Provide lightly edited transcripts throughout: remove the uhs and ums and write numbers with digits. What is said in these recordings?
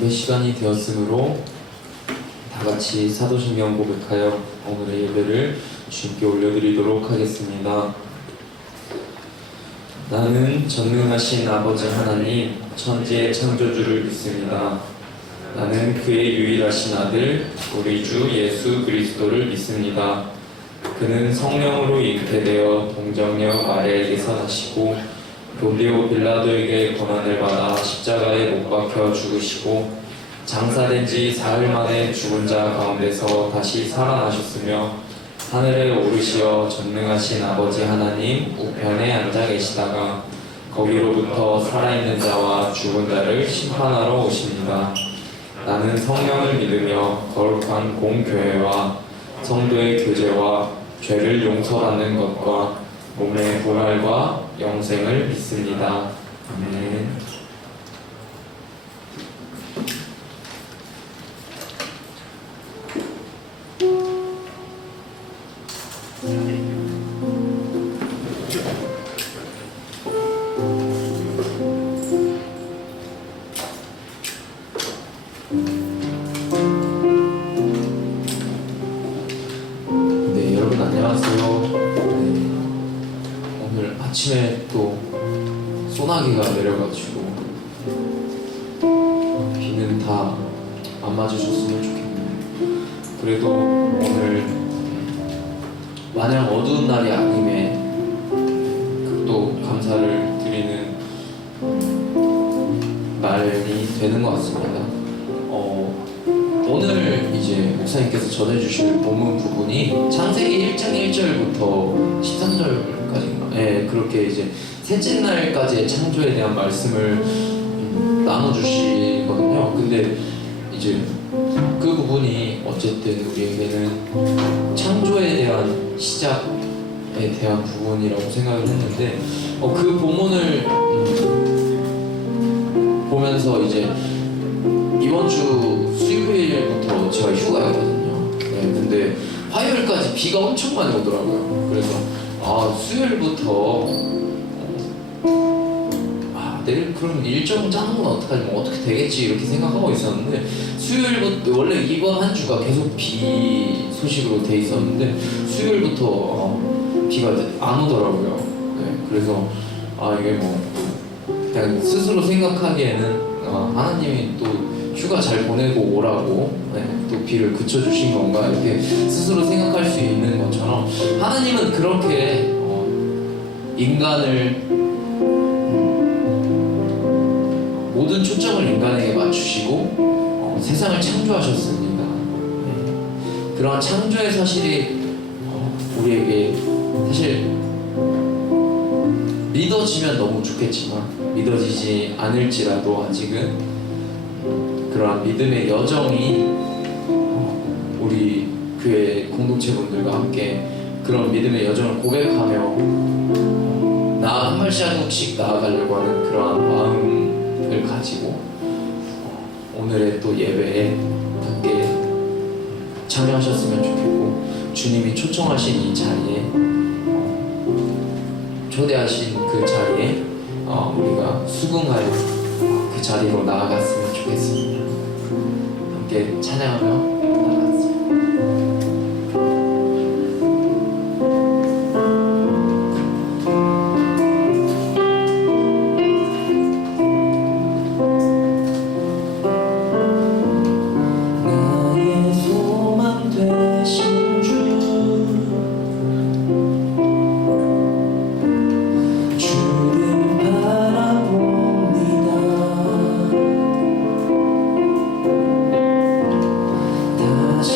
예배 시간이 되었으므로 다 같이 사도신경 고백하여 오늘의 예배를 주님께 올려드리도록 하겠습니다. 나는 전능하신 아버지 하나님 천지의 창조주를 믿습니다. 나는 그의 유일하신 아들 우리 주 예수 그리스도를 믿습니다. 그는 성령으로 잉태되어 동정녀 마리아에게서 나시고 본디오 빌라도에게 고난을 받아 십자가에 못 박혀 죽으시고 장사된 지 사흘 만에 죽은 자 가운데서 다시 살아나셨으며 하늘에 오르시어 전능하신 아버지 하나님 우편에 앉아 계시다가 거기로부터 살아있는 자와 죽은 자를 심판하러 오십니다. 나는 성령을 믿으며 거룩한 공교회와 성도의 교제와 죄를 용서받는 것과 몸의 부활과 영생을 믿습니다. 아멘. 네, 여러분 안녕하세요. 네, 오늘 아침에 또 소나기가 내려가지고 비는 다 안 맞으셨으면 좋겠네요. 그래도 오늘 마냥 어두운 날이 아님에 또 감사를 드리는 날이 되는 것 같습니다. 오늘 이제 목사님께서 전해주실 본문 부분이 창세기 1장 1절부터 13절까지인가? 네, 그렇게 이제 셋째 날까지의 창조에 대한 말씀을 나눠주시거든요. 근데 이제 그 부분이 어쨌든 우리에게는 창조에 대한 시작에 대한 부분이라고 생각을 했는데 그 본문을 보면서 이제 이번 주 수요일부터 제가 휴가였거든요. 네, 근데 화요일까지 비가 엄청 많이 오더라고요. 그래서 수요일부터 내일 그럼 일정 짜는 건 어떡하지? 뭐 어떻게 되겠지? 이렇게 생각하고 있었는데 수요일부터 원래 이번 한 주가 계속 비 소식으로 돼 있었는데 수요일부터 비가 안 오더라고요. 네, 그래서 이게 뭐 그냥 스스로 생각하기에는 하나님이 또 휴가 잘 보내고 오라고 또 비를 그쳐주신 건가 이렇게 스스로 생각할 수 있는 것처럼 하나님은 그렇게 인간을 모든 초점을 인간에게 맞추시고 세상을 창조하셨습니다. 그러한 창조의 사실이 우리에게 사실 믿어지면 너무 좋겠지만 믿어지지 않을지라도 아직은 그러한 믿음의 여정이 우리 교회 공동체분들과 함께 그런 믿음의 여정을 고백하며 한 발자국씩 나아가려고 하는 그러한 마음을 가지고 오늘의 또 예배에 함께 참여하셨으면 좋겠고 주님이 초청하신 이 자리에 초대하신 그 자리에 우리가 수긍하여 그 자리로 나아갔으면 좋겠습니다. 함께 찬양하며 나아갔습니다. 다시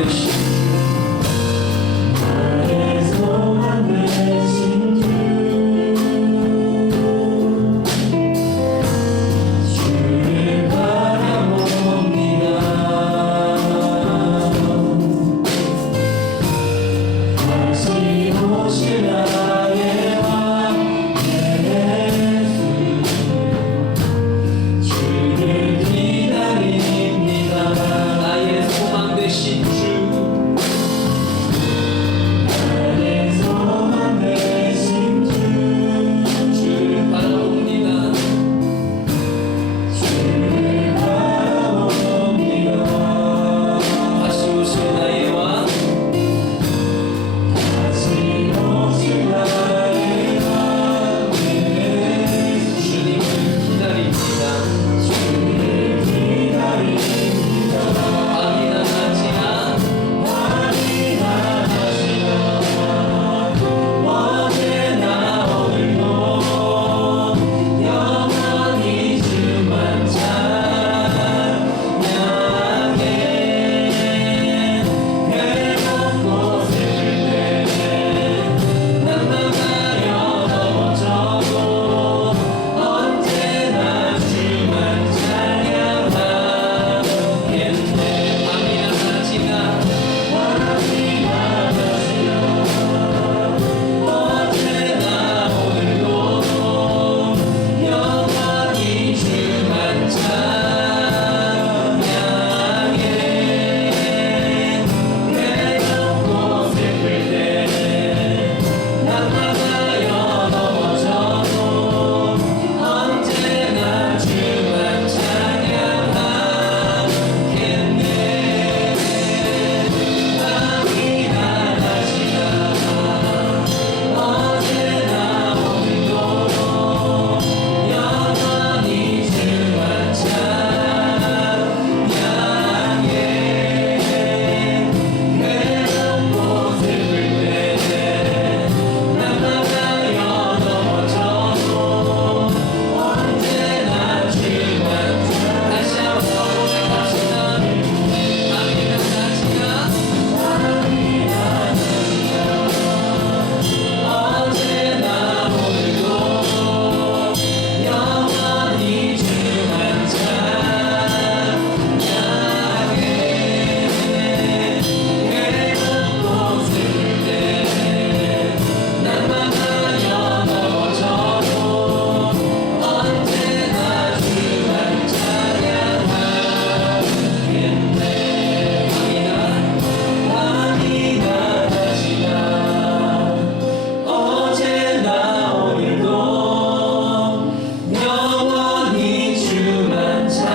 되신 나의 소망 되신 주 주를 바라봅니다. 다시 오실 나의 왕 예수 주를 기다립니다. 나의 소망 되신 주 나의 소망 되신 주 주를 바라봅니다. 주를 바라봅니다. 다시 오실 나의 왕 다시 오실 나의 왕 예수 주님을 기다립니다. 주를 기다립니다. 밤이 낮아지나 밤이 낮아지나 언제나 오늘도 영원히 주만 찬양해. 괴롭고 슬플 때 난나가여 넘어져도 언제나 주만 찬양하겠네. 밤이 낮아지나 밤이 낮아지나 언제나 오늘도 영원히 주만 찬양해. 괴롭고 슬플 때 낙마하여 넘어져도 언제나 주만 찬양하겠네. 밤이 낮아지나 언제나 오늘도 영원히 주만 찬양해. 괴롭고 슬플 때 낙마하여 넘어져도 언제나 주만 다시 한번 고백합시다. 밤이 낮아지나 언제나 오늘도 영원히 주만 찬양해. 괴롭고 슬플 때 낙마하여 넘어져도 언제나 주만 찬양하겠네. 밤이 낮아지나 어제나 오늘도 영원히 주만 찬양해.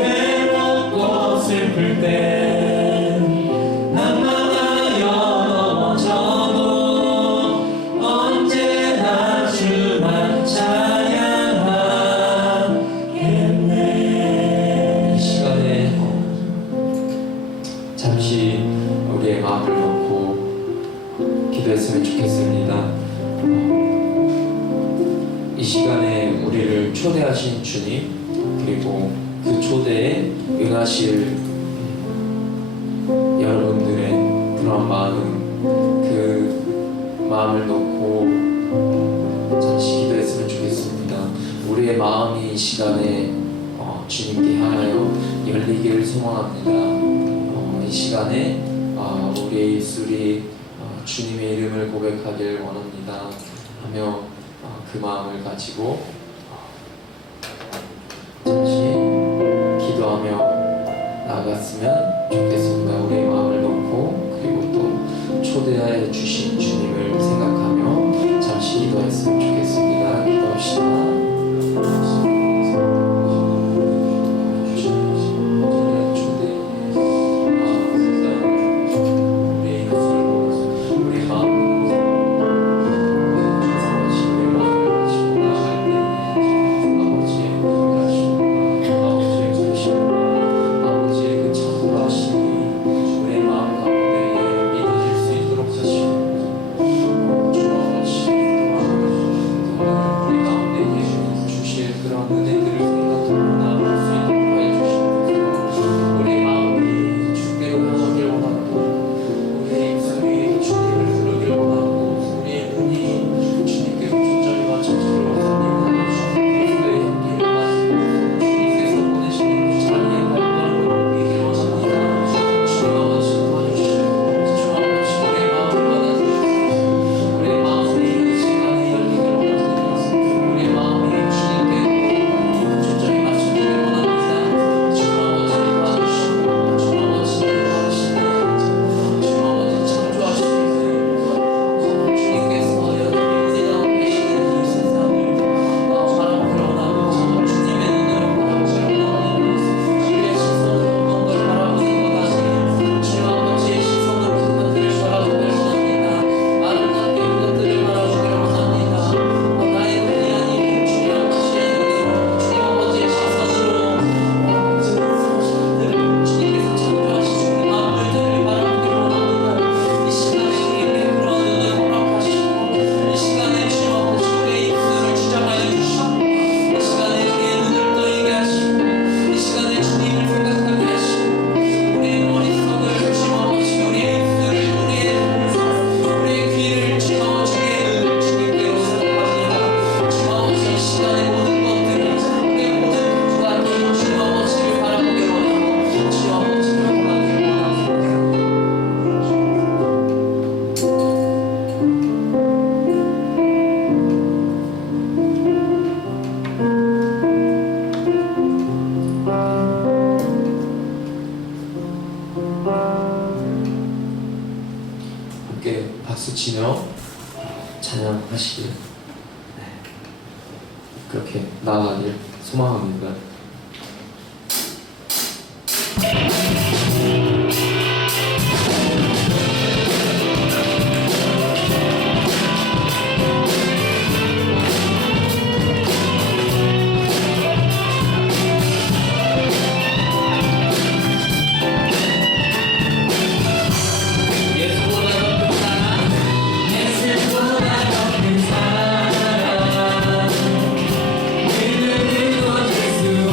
외롭고 슬플 때 낙마하여 넘어져도 언제나 주만 찬양하겠네. 이 시간에 잠시 우리의 마음을 놓고 기도했으면 좋겠습니다. 이 시간에 우리를 초대하신 주님, 그리고 그 초대에 응하실 여러분들의 그런 마음, 그 마음을 놓고 잠시 기도했으면 좋겠습니다. 우리의 마음이 이 시간에 주님께 향하여 열리기를 소망합니다. 이 시간에 우리의 입술이 주님의 이름을 고백하길 원합니다 하며 그 마음을 가지고 잠시 기도하며 나아갔으면 좋겠습니다. 우리의 마음을 놓고 그리고 또 초대해 주신 주님을 생각하며 잠시 기도했으면 좋겠습니다. 기도합시다. 아버지의 그 참고하심이 우리의 마음 가운데 믿어질 수 있도록 하시고 박수 치며 찬양하시길 그렇게 나아가길 소망합니다. 예수보다 더 큰 사랑 믿음이 거칠 수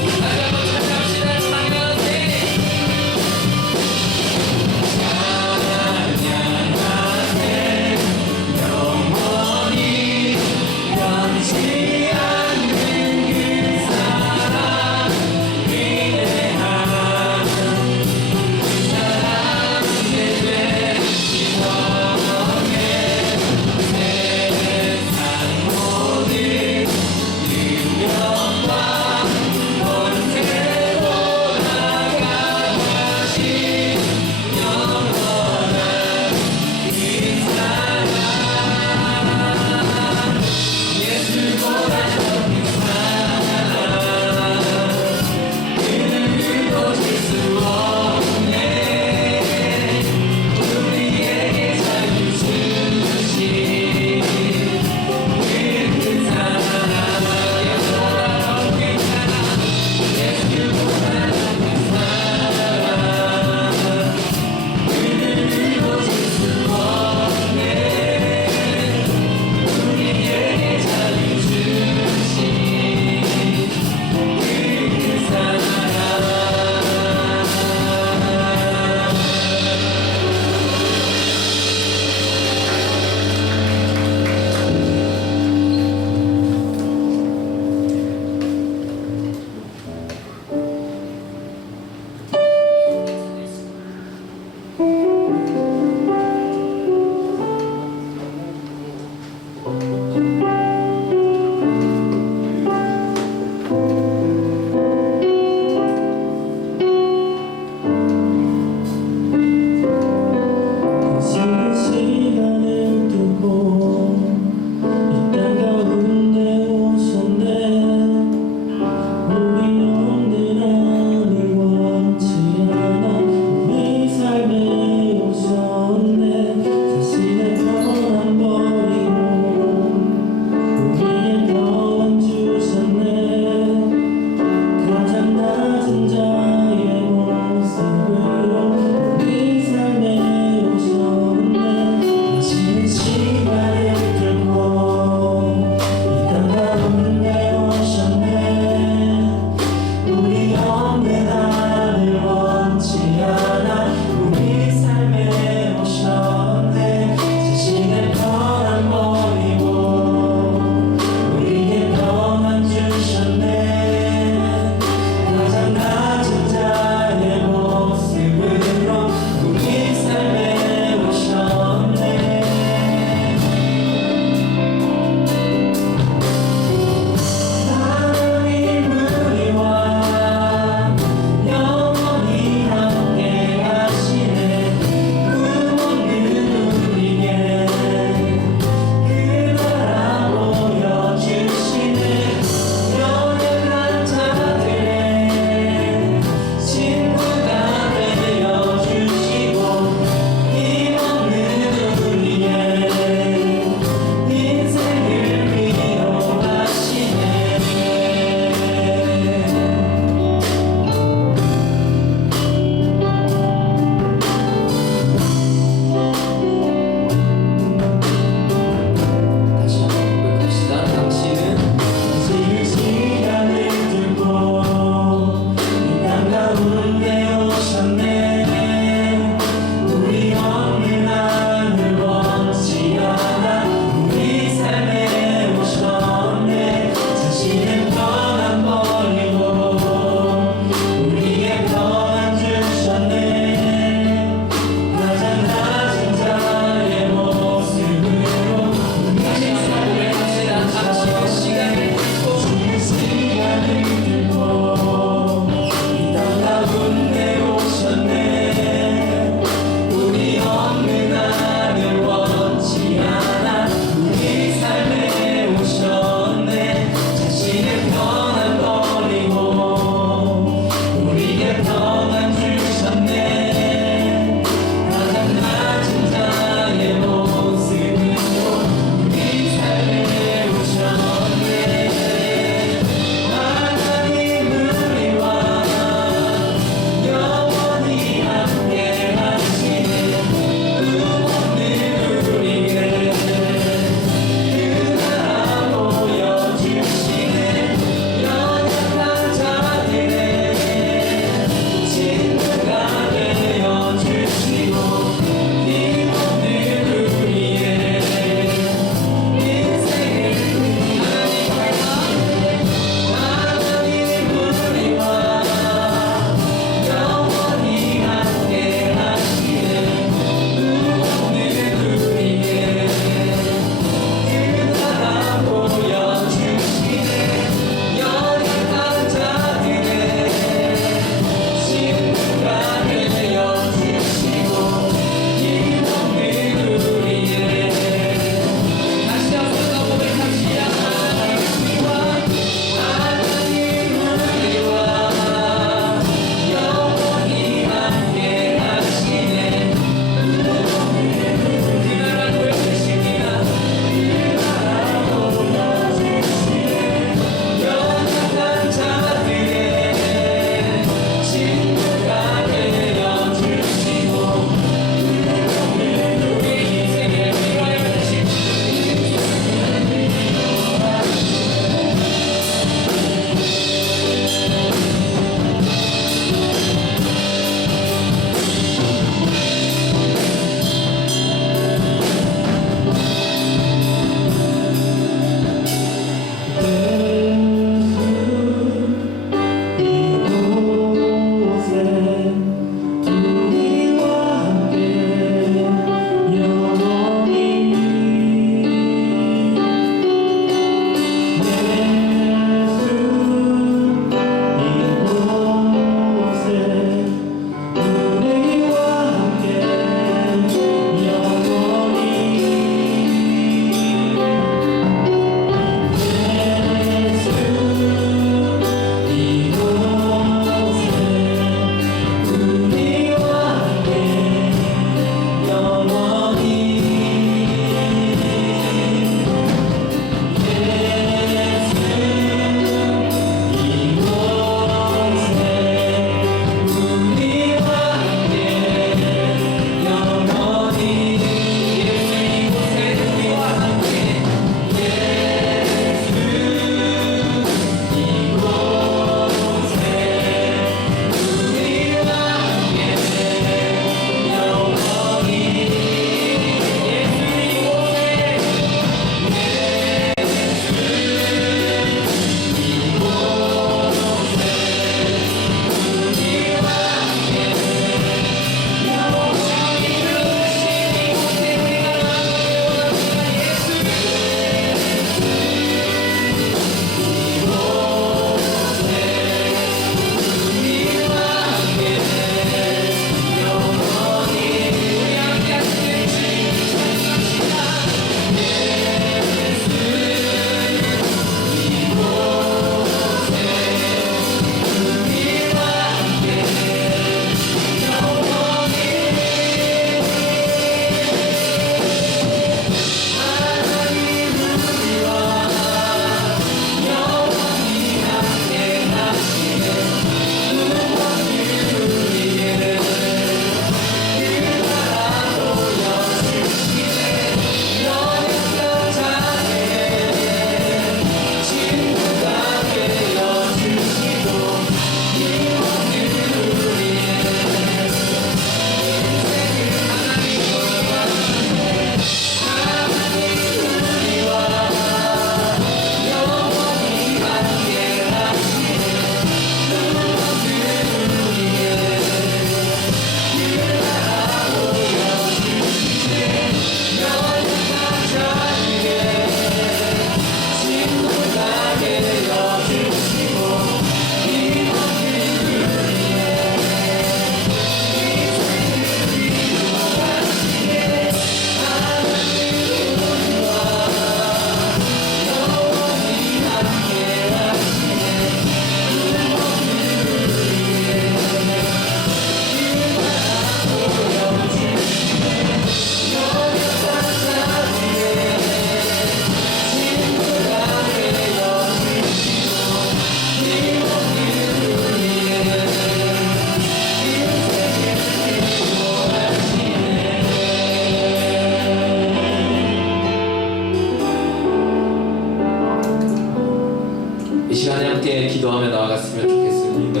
이 시간에 함께 기도하며 나아갔으면 좋겠습니다.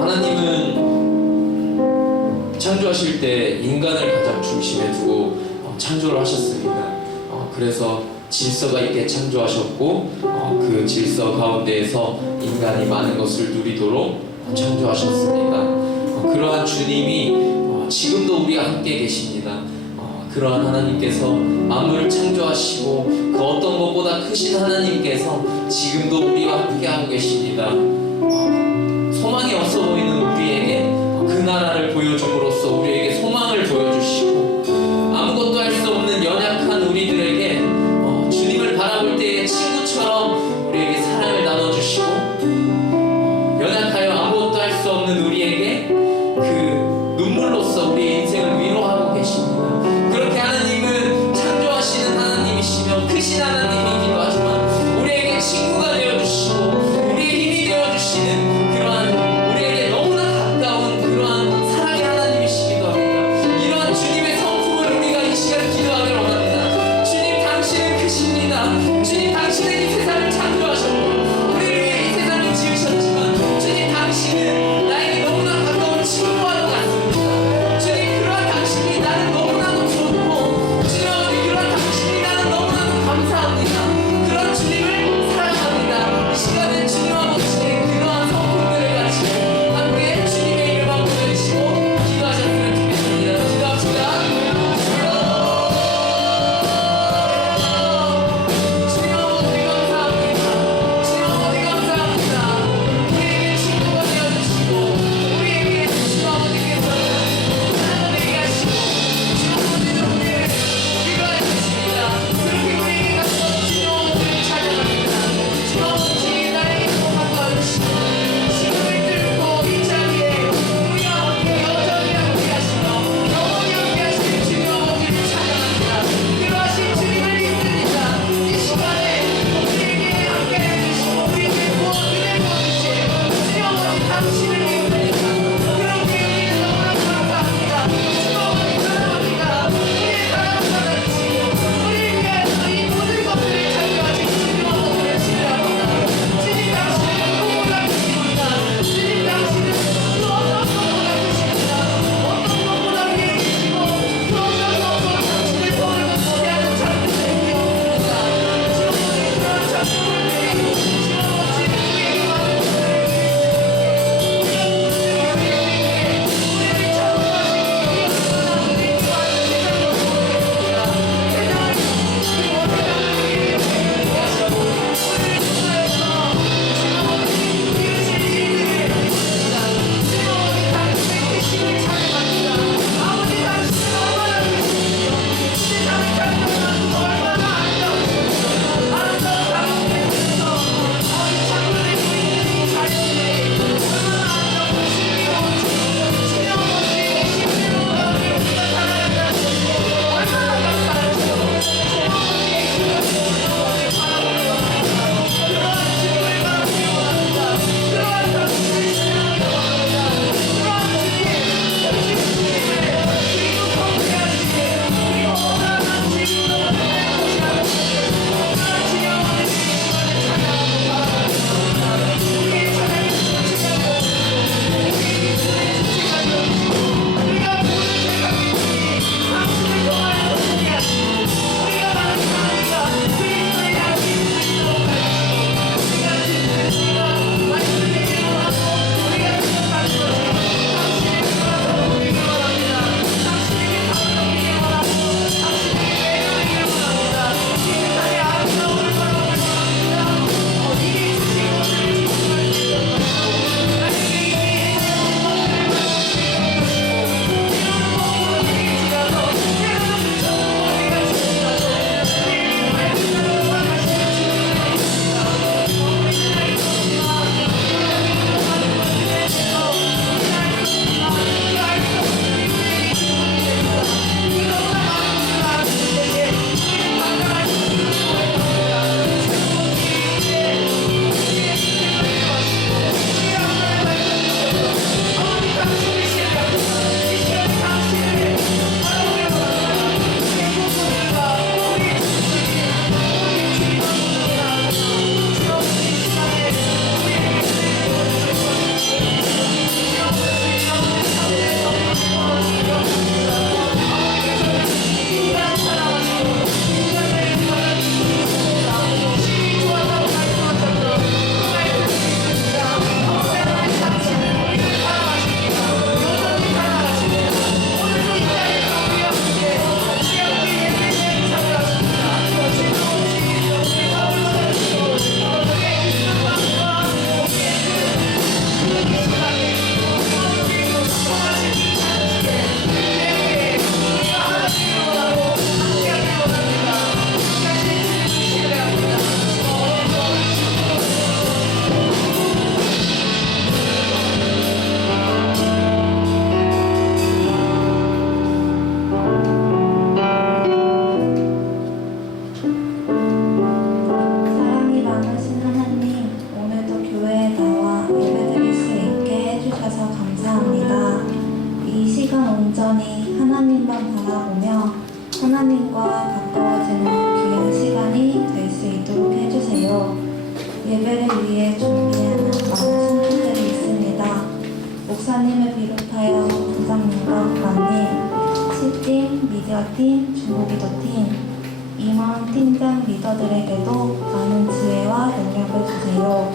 하나님은 창조하실 때 인간을 가장 중심에 두고 창조를 하셨습니다. 그래서 질서가 있게 창조하셨고 그 질서 가운데에서 인간이 많은 것을 누리도록 창조하셨습니다. 그러한 주님이 지금도 우리와 함께 계십니다. 그러한 하나님께서 만물을 창조하시고 그 어떤 것보다 크신 하나님께서 지금도 우리와 함께하고 계십니다. 소망이 없어 보이는 우리에게 그 나라를 보여줌으로써 우리에게 소망을 보여주시고 아무것도 할 수 없는 연약한 우리들에게 주님을 바라볼 때의 친구처럼 우리에게 사랑을 나눠주시고 연약하여 아무것도 할 수 없는 우리에게 그 눈물로써 우리의 인생을 위로하고 계십니다. 그렇게 하나님은 창조하시는 하나님이시며 크신 하나님이기도 하지만 우리에게 친구가 되어주시고 우리의 힘이 되어주시는 그러한 우리에게 너무나 가까운 그러한 사랑의 하나님이시기도 합니다. 이러한 주님의 성품을 우리가 이 시간 기도하길 원합니다. 주님 당신은 크십니다. 주님 당신은 이 세상을 창조하셨고 우리를 위해 이 세상을 지으셨지만 주님 당신은 나에게 너무나 가까운 친구와도 같습니다. 주님 그러한 당신이 나를 너무나도 좋고 주님 아버지 그러한 당신이 나를 너무나도 감사합니다. 그런 주님을 사랑합니다. 이 시간에 주님 아버지의 그러한 성품들을 같이 함께 주님의 이름을 부르시고 기도하셨으면 좋겠습니다. 기도합시다. 주님 아버지 감사합니다. 하나님과 가까워지는 귀한 시간이 될 수 있도록 해주세요. 예배를 위해 준비하는 많은 신부들이 있습니다. 목사님을 비롯하여 부장님과 관님, 시팀, 미디어팀, 중보기도팀, 임원, 팀장, 리더들에게도 많은 지혜와 능력을 주세요.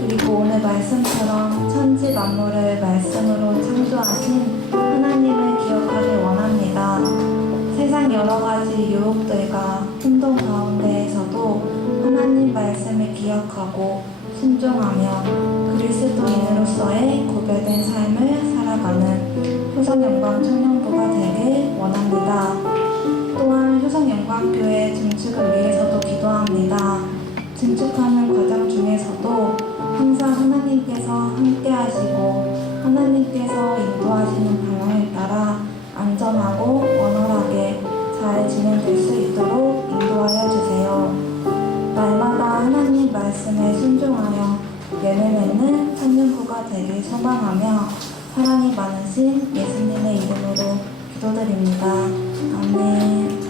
그리고 오늘 말씀처럼 천지 만물을 말씀으로 창조하신 하나님을 기억하길 원합니다. 세상 여러 가지 유혹들과 혼돈 가운데에서도 하나님 말씀을 기억하고 순종하며 그리스도인으로서의 구별된 삶을 살아가는 효성영광 청년부가 되길 원합니다. 또한 효성영광교회 증축을 위해서도 기도합니다. 증축하는 과정 중에서도 항상 하나님께서 함께 하시고 하나님께서 인도하시는 방향에 따라 안전하고 원활하게 잘 진행될 수 있도록 인도하여 주세요. 날마다 하나님 말씀에 순종하여 예배맺는 청년부가 되길 소망하며 사랑이 많으신 예수님의 이름으로 기도드립니다. 아멘.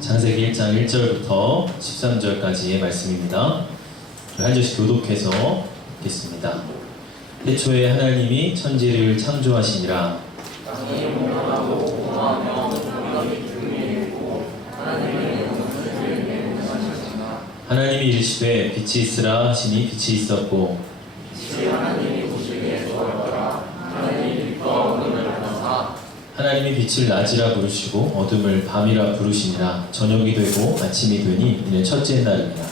창세기 1장 1절부터 13절까지의 말씀입니다. 한 절씩 교독해서 읽겠습니다. 태초에 하나님이 천지를 창조하시니라. 하나님이 이르시되 빛이 있으라 하시니 빛이 있었고 하나님이 빛을 낮이라 부르시고 어둠을 밤이라 부르시니라. 저녁이 되고 아침이 되니 이는 첫째 날이니라.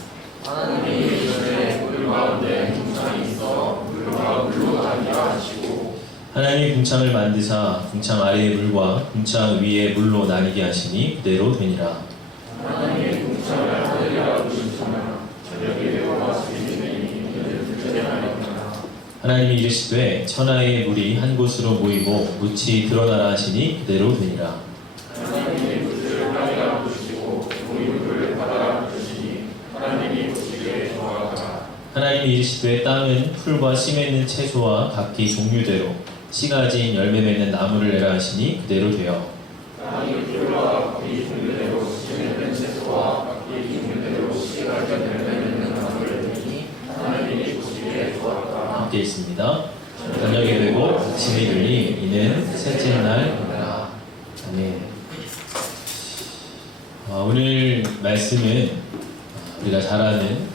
하나님이 이르시되 물 가운데 궁창이 있어 물과 물로 나뉘라 하시고 하나님이 궁창을 만드사 궁창 아래의 물과 궁창 위의 물로 나뉘게 하시니 그대로 되니라. 하나님이 궁창을 하늘이라 부르시며 저녁이 되고 아침이 되니 이는 둘째 날이니라. 하나님이 이르시되 천하의 물이 한 곳으로 모이고 묻이 드러나라 하시니 그대로 되니라. 하나님이 묻을 땅이라 부르시고 모임을 바다라 부르시니 하나님이 보시기에 좋아하더라. 하나님이 이르시되 땅은 풀과 씨 맺는 채소와 각기 종류대로 씨 가진 열매 맺는 나무를 내라 하시니 그대로 되어 땅이 풀과 각기 종류대로 씨 맺는 채소와 각기 종류대로 씨 가진 열매 맺는 나무를 내니 하나님이 보시기에 좋아하더라. 함께 있습니다. 저녁이 되고 아침이 되니 이는 셋째 날이라. 아멘. 오늘 말씀은 우리가 잘 아는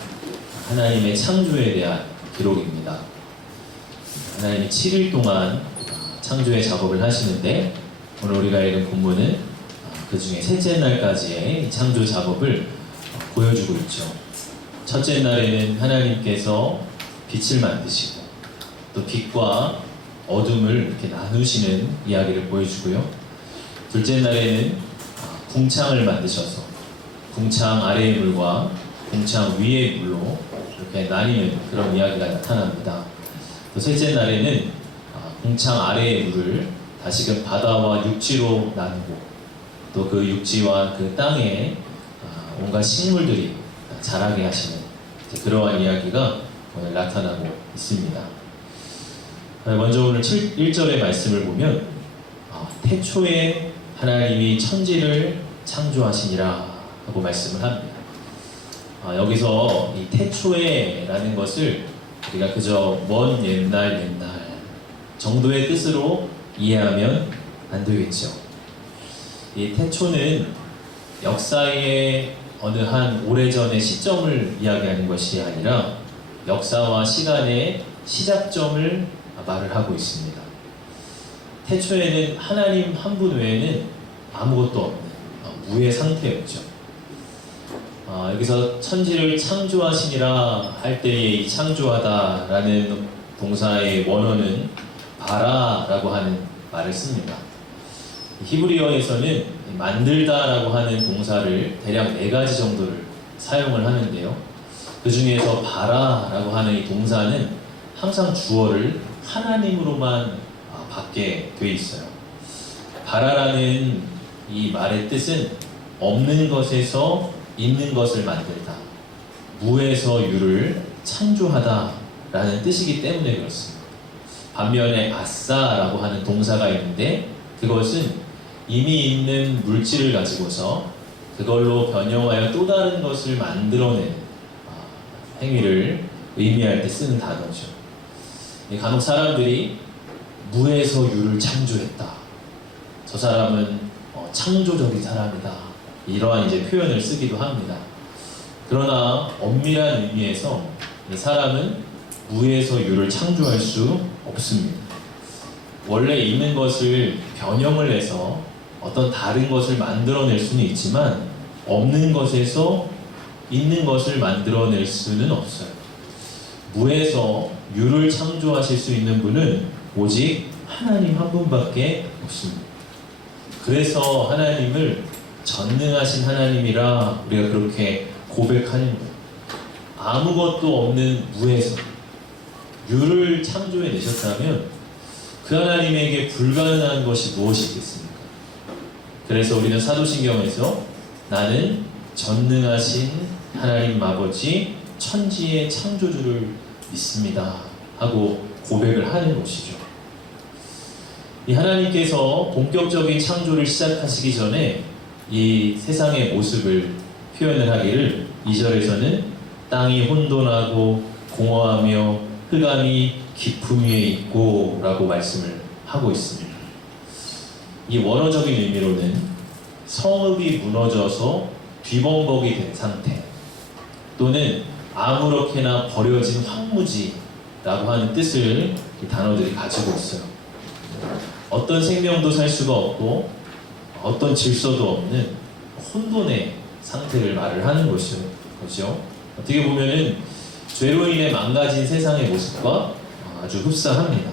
하나님의 창조에 대한 기록입니다. 하나님이 7일 동안 창조의 작업을 하시는데 오늘 우리가 읽은 본문은 그 중에 셋째 날까지의 창조 작업을 보여주고 있죠. 첫째 날에는 하나님께서 빛을 만드시고 또 빛과 어둠을 이렇게 나누시는 이야기를 보여주고요. 둘째 날에는 궁창을 만드셔서 궁창 아래의 물과 궁창 위의 물로 이렇게 나뉘는 그런 이야기가 나타납니다. 또 셋째 날에는 궁창 아래의 물을 다시금 바다와 육지로 나누고 또 그 육지와 그 땅에 온갖 식물들이 자라게 하시는 그러한 이야기가 오늘 나타나고 있습니다. 먼저 오늘 1절의 말씀을 보면 태초에 하나님이 천지를 창조하시니라 하고 말씀을 합니다. 여기서 이 태초에 라는 것을 우리가 그저 먼 옛날 정도의 뜻으로 이해하면 안 되겠죠. 이 태초는 역사의 어느 한 오래전의 시점을 이야기하는 것이 아니라 역사와 시간의 시작점을 말을 하고 있습니다. 태초에는 하나님 한 분 외에는 아무것도 없는 무의 상태였죠. 여기서 천지를 창조하시니라 할 때의 이 창조하다라는 동사의 원어는 바라라고 하는 말을 씁니다. 히브리어에서는 만들다라고 하는 동사를 대략 4가지 정도를 사용을 하는데요. 그 중에서 바라라고 하는 이 동사는 항상 주어를 하나님으로만 받게 돼 있어요. 바라라는 이 말의 뜻은 없는 것에서 있는 것을 만들다, 무에서 유를 창조하다 라는 뜻이기 때문에 그렇습니다. 반면에 아싸라고 하는 동사가 있는데 그것은 이미 있는 물질을 가지고서 그걸로 변형하여 또 다른 것을 만들어내는 행위를 의미할 때 쓰는 단어죠. 간혹 사람들이 무에서 유를 창조했다, 저 사람은 창조적인 사람이다, 이러한 이제 표현을 쓰기도 합니다. 그러나 엄밀한 의미에서 이 사람은 무에서 유를 창조할 수 없습니다. 원래 있는 것을 변형을 해서 어떤 다른 것을 만들어낼 수는 있지만 없는 것에서 있는 것을 만들어낼 수는 없어요. 무에서 유를 창조하실 수 있는 분은 오직 하나님 한 분밖에 없습니다. 그래서 하나님을 전능하신 하나님이라 우리가 그렇게 고백하는 거예요. 아무것도 없는 무에서 유를 창조해 내셨다면 그 하나님에게 불가능한 것이 무엇이겠습니까? 그래서 우리는 사도신경에서 나는 전능하신 하나님 아버지 천지의 창조주를 믿습니다 하고 고백을 하는 것이죠. 이 하나님께서 본격적인 창조를 시작하시기 전에 이 세상의 모습을 표현을 하기를 2절에서는 땅이 혼돈하고 공허하며 흑암이 깊음 위에 있고 라고 말씀을 하고 있습니다. 이 원어적인 의미로는 성읍이 무너져서 뒤범벅이 된 상태, 또는 아무렇게나 버려진 황무지라고 하는 뜻을 이 단어들이 가지고 있어요. 어떤 생명도 살 수가 없고 어떤 질서도 없는 혼돈의 상태를 말을 하는 것이죠. 어떻게 보면은 죄로 인해 망가진 세상의 모습과 아주 흡사합니다.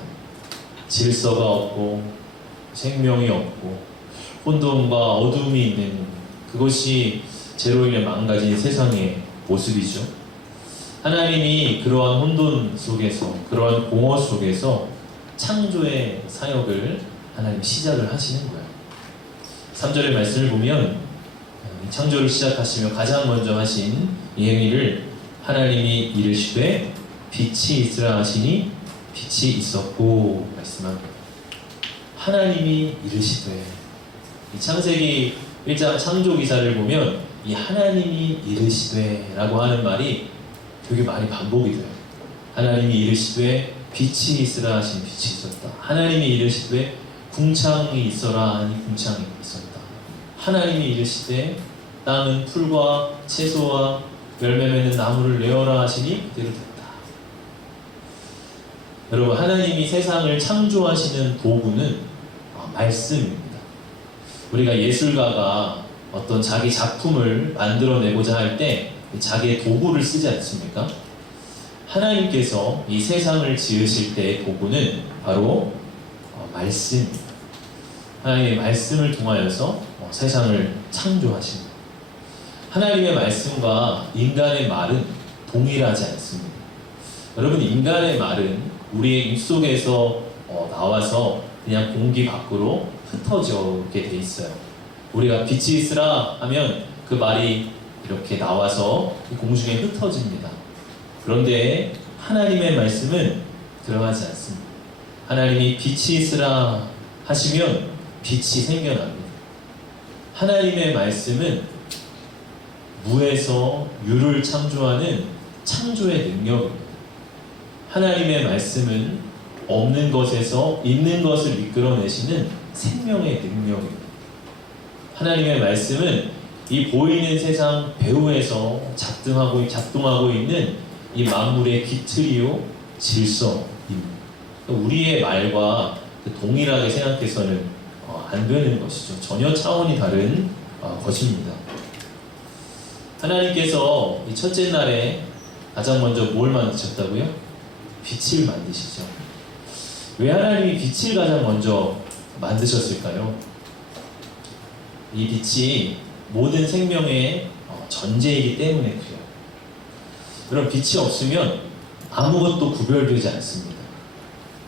질서가 없고 생명이 없고 혼돈과 어둠이 있는 그것이 죄로 인해 망가진 세상의 모습이죠. 하나님이 그러한 혼돈 속에서, 그러한 공허 속에서 창조의 사역을 하나님 시작을 하시는 거예요. 3절의 말씀을 보면 창조를 시작하시며 가장 먼저 하신 이 행위를 하나님이 이르시되 빛이 있으라 하시니 빛이 있었고 말씀합니다. 하나님이 이르시되, 이 창세기 1장 창조 기사를 보면 이 하나님이 이르시되 라고 하는 말이 되게 많이 반복이 돼요. 하나님이 이르시되 빛이 있으라 하시니 빛이 있었다. 하나님이 이르시되 궁창이 있어라 하니 궁창이 있었다. 하나님이 이르시되 땅은 풀과 채소와 열매 맺는 나무를 내어라 하시니 그대로 됐다. 여러분, 하나님이 세상을 창조하시는 도구는 말씀입니다. 우리가 예술가가 어떤 자기 작품을 만들어내고자 할 때 자기의 도구를 쓰지 않습니까? 하나님께서 이 세상을 지으실 때의 도구는 바로 말씀입니다. 하나님의 말씀을 통하여서 세상을 창조하십니다. 하나님의 말씀과 인간의 말은 동일하지 않습니다. 여러분, 인간의 말은 우리의 입속에서 나와서 그냥 공기 밖으로 흩어지게 돼 있어요. 우리가 빛이 있으라 하면 그 말이 이렇게 나와서 공중에 흩어집니다. 그런데 하나님의 말씀은 그러하지 않습니다. 하나님이 빛이 있으라 하시면 빛이 생겨납니다. 하나님의 말씀은 무에서 유를 창조하는 창조의 능력입니다. 하나님의 말씀은 없는 것에서 있는 것을 이끌어내시는 생명의 능력입니다. 하나님의 말씀은 이 보이는 세상 배후에서 작동하고 있는 이 만물의 기틀이요 질서입니다. 우리의 말과 동일하게 생각해서는 안 되는 것이죠. 전혀 차원이 다른 것입니다. 하나님께서 이 첫째 날에 가장 먼저 뭘 만드셨다고요? 빛을 만드시죠. 왜 하나님이 빛을 가장 먼저 만드셨을까요? 이 빛이 모든 생명의 전제이기 때문에 그래요. 그럼 빛이 없으면 아무것도 구별되지 않습니다.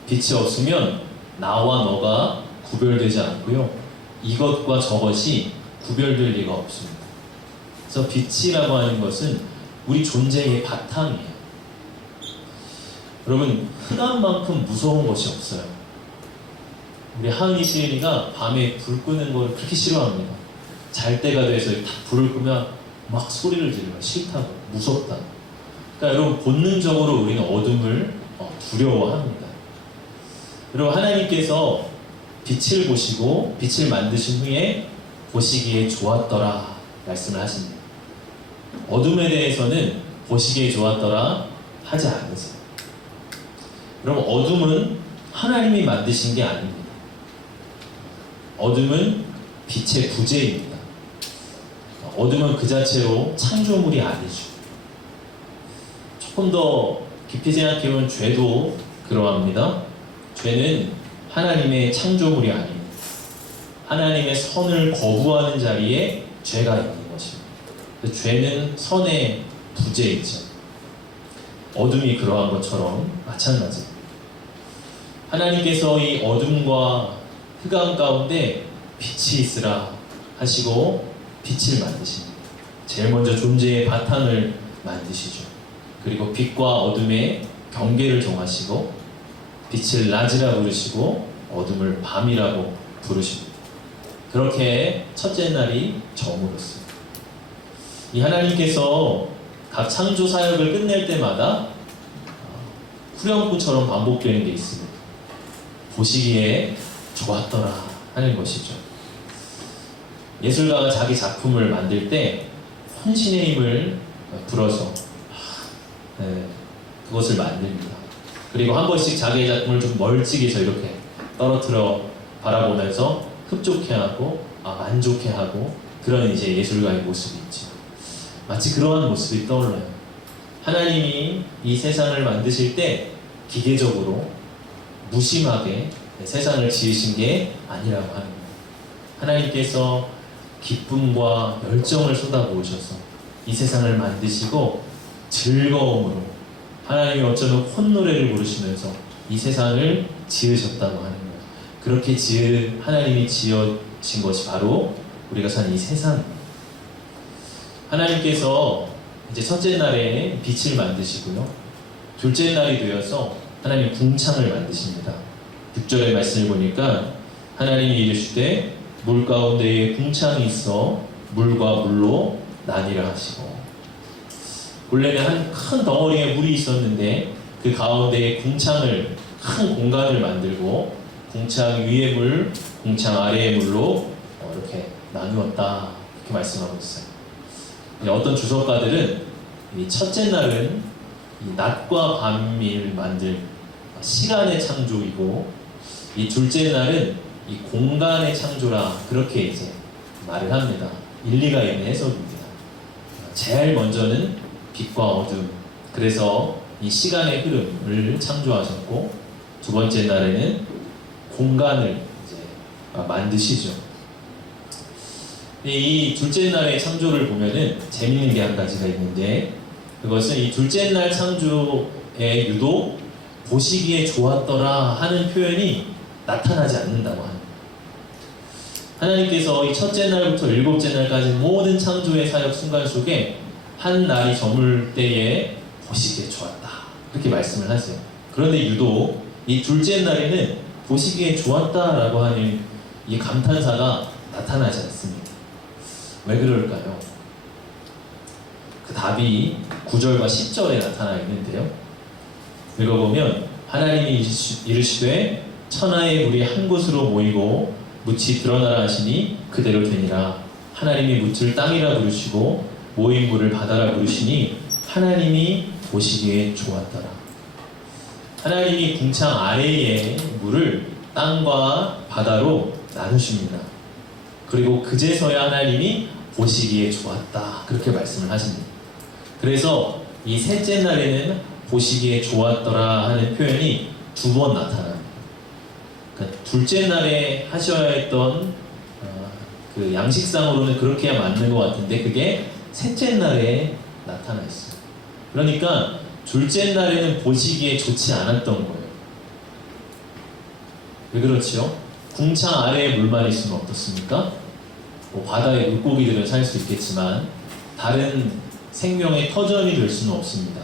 빛이 없으면 나와 너가 구별되지 않고요. 이것과 저것이 구별될 리가 없습니다. 그래서 빛이라고 하는 것은 우리 존재의 바탕이에요. 여러분, 흑암만큼 무서운 것이 없어요. 우리 하은이 시은이가 밤에 불 끄는 거를 그렇게 싫어합니다. 잘 때가 돼서 다 불을 끄면 막 소리를 지르면 싫다고, 무섭다고. 그러니까 여러분, 본능적으로 우리는 어둠을 두려워합니다. 여러분, 하나님께서 빛을 보시고 빛을 만드신 후에 보시기에 좋았더라 말씀을 하십니다. 어둠에 대해서는 보시기에 좋았더라 하지 않으세요. 여러분, 어둠은 하나님이 만드신 게 아닙니다. 어둠은 빛의 부재입니다. 어둠은 그 자체로 창조물이 아니죠. 조금 더 깊이 생각해보면 죄도 그러합니다. 죄는 하나님의 창조물이 아닙니다. 하나님의 선을 거부하는 자리에 죄가 있는 것입니다. 죄는 선의 부재이죠. 어둠이 그러한 것처럼 마찬가지입니다. 하나님께서 이 어둠과 흑암 가운데 빛이 있으라 하시고 빛을 만드십니다. 제일 먼저 존재의 바탕을 만드시죠. 그리고 빛과 어둠의 경계를 정하시고 빛을 낮이라 부르시고 어둠을 밤이라고 부르십니다. 그렇게 첫째 날이 저물었습니다. 이 하나님께서 각 창조 사역을 끝낼 때마다 후렴구처럼 반복되는 게 있습니다. 보시기에 좋았더라 하는 것이죠. 예술가가 자기 작품을 만들 때 혼신의 힘을 불어서 그것을 만듭니다. 그리고 한 번씩 자기의 작품을 좀 멀찍이서 이렇게 떨어뜨려 바라보면서 흡족해하고 만족해하고 그런 이제 예술가의 모습이 있죠. 마치 그러한 모습이 떠올라요. 하나님이 이 세상을 만드실 때 기계적으로 무심하게 세상을 지으신 게 아니라고 하는 거예요. 하나님께서 기쁨과 열정을 쏟아부으셔서 이 세상을 만드시고 즐거움으로 하나님이 어쩌면 콧노래를 부르시면서 이 세상을 지으셨다고 하는 거예요. 그렇게 하나님이 지으신 것이 바로 우리가 사는 이 세상입니다. 하나님께서 이제 첫째 날에 빛을 만드시고요. 둘째 날이 되어서 하나님 궁창을 만드십니다. 6절의 말씀을 보니까 하나님이 이르시되 물 가운데에 궁창이 있어 물과 물로 나뉘라 하시고, 원래는 한 큰 덩어리에 물이 있었는데 그 가운데에 궁창을, 큰 공간을 만들고 궁창 위의 물, 궁창 아래의 물로 이렇게 나누었다, 이렇게 말씀하고 있어요. 어떤 주석가들은 이 첫째 날은 이 낮과 밤을 만들 시간의 창조이고, 이 둘째 날은 이 공간의 창조라, 그렇게 이제 말을 합니다. 일리가 있는 해석입니다. 제일 먼저는 빛과 어둠, 그래서 이 시간의 흐름을 창조하셨고, 두 번째 날에는 공간을 이제 만드시죠. 이 둘째 날의 창조를 보면은 재밌는 게 한 가지가 있는데, 그것은 이 둘째 날 창조에 유독 보시기에 좋았더라 하는 표현이 나타나지 않는다고 합니다. 하나님께서 이 첫째 날부터 일곱째 날까지 모든 창조의 사역 순간 속에 한 날이 저물 때에 보시기에 좋았다, 그렇게 말씀을 하세요. 그런데 유독 이 둘째 날에는 보시기에 좋았다라고 하는 이 감탄사가 나타나지 않습니다. 왜 그럴까요? 그 답이 9절과 10절에 나타나 있는데요. 읽어보면 하나님이 이르시되 천하의 물이 한 곳으로 모이고 묻이 드러나라 하시니 그대로 되니라. 하나님이 묻을 땅이라 부르시고 모인 물을 바다라 부르시니 하나님이 보시기에 좋았더라. 하나님이 궁창 아래의 물을 땅과 바다로 나누십니다. 그리고 그제서야 하나님이 보시기에 좋았다, 그렇게 말씀을 하십니다. 그래서 이 셋째 날에는 보시기에 좋았더라 하는 표현이 두 번 나타납니다. 그러니까 둘째 날에 하셔야 했던 그 양식상으로는 그렇게 해야 맞는 것 같은데 그게 셋째 날에 나타나 있어요. 그러니까 둘째 날에는 보시기에 좋지 않았던 거예요. 왜 그렇지요? 궁창 아래에 물만 있으면 어떻습니까? 뭐 바다의 물고기들은 살 수 있겠지만 다른 생명의 터전이 될 수는 없습니다.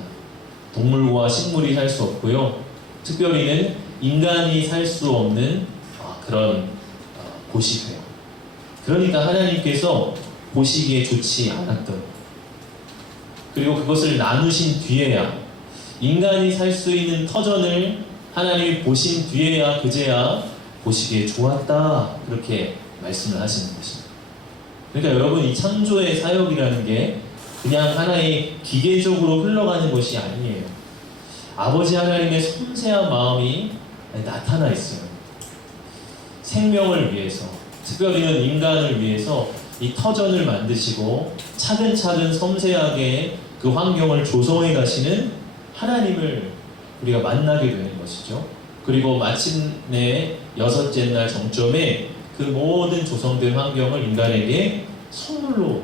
동물과 식물이 살 수 없고요. 특별히는 인간이 살 수 없는 그런 곳이 돼요. 그러니까 하나님께서 보시기에 좋지 않았던, 그리고 그것을 나누신 뒤에야, 인간이 살 수 있는 터전을 하나님이 보신 뒤에야 그제야 보시기에 좋았다, 그렇게 말씀을 하시는 것입니다. 그러니까 여러분, 이 창조의 사역이라는 게 그냥 하나의 기계적으로 흘러가는 것이 아니에요. 아버지 하나님의 섬세한 마음이 나타나 있어요. 생명을 위해서, 특별히는 인간을 위해서 이 터전을 만드시고 차근차근 섬세하게 그 환경을 조성해 가시는 하나님을 우리가 만나게 되는 것이죠. 그리고 마침내 여섯째 날 정점에 그 모든 조성된 환경을 인간에게 선물로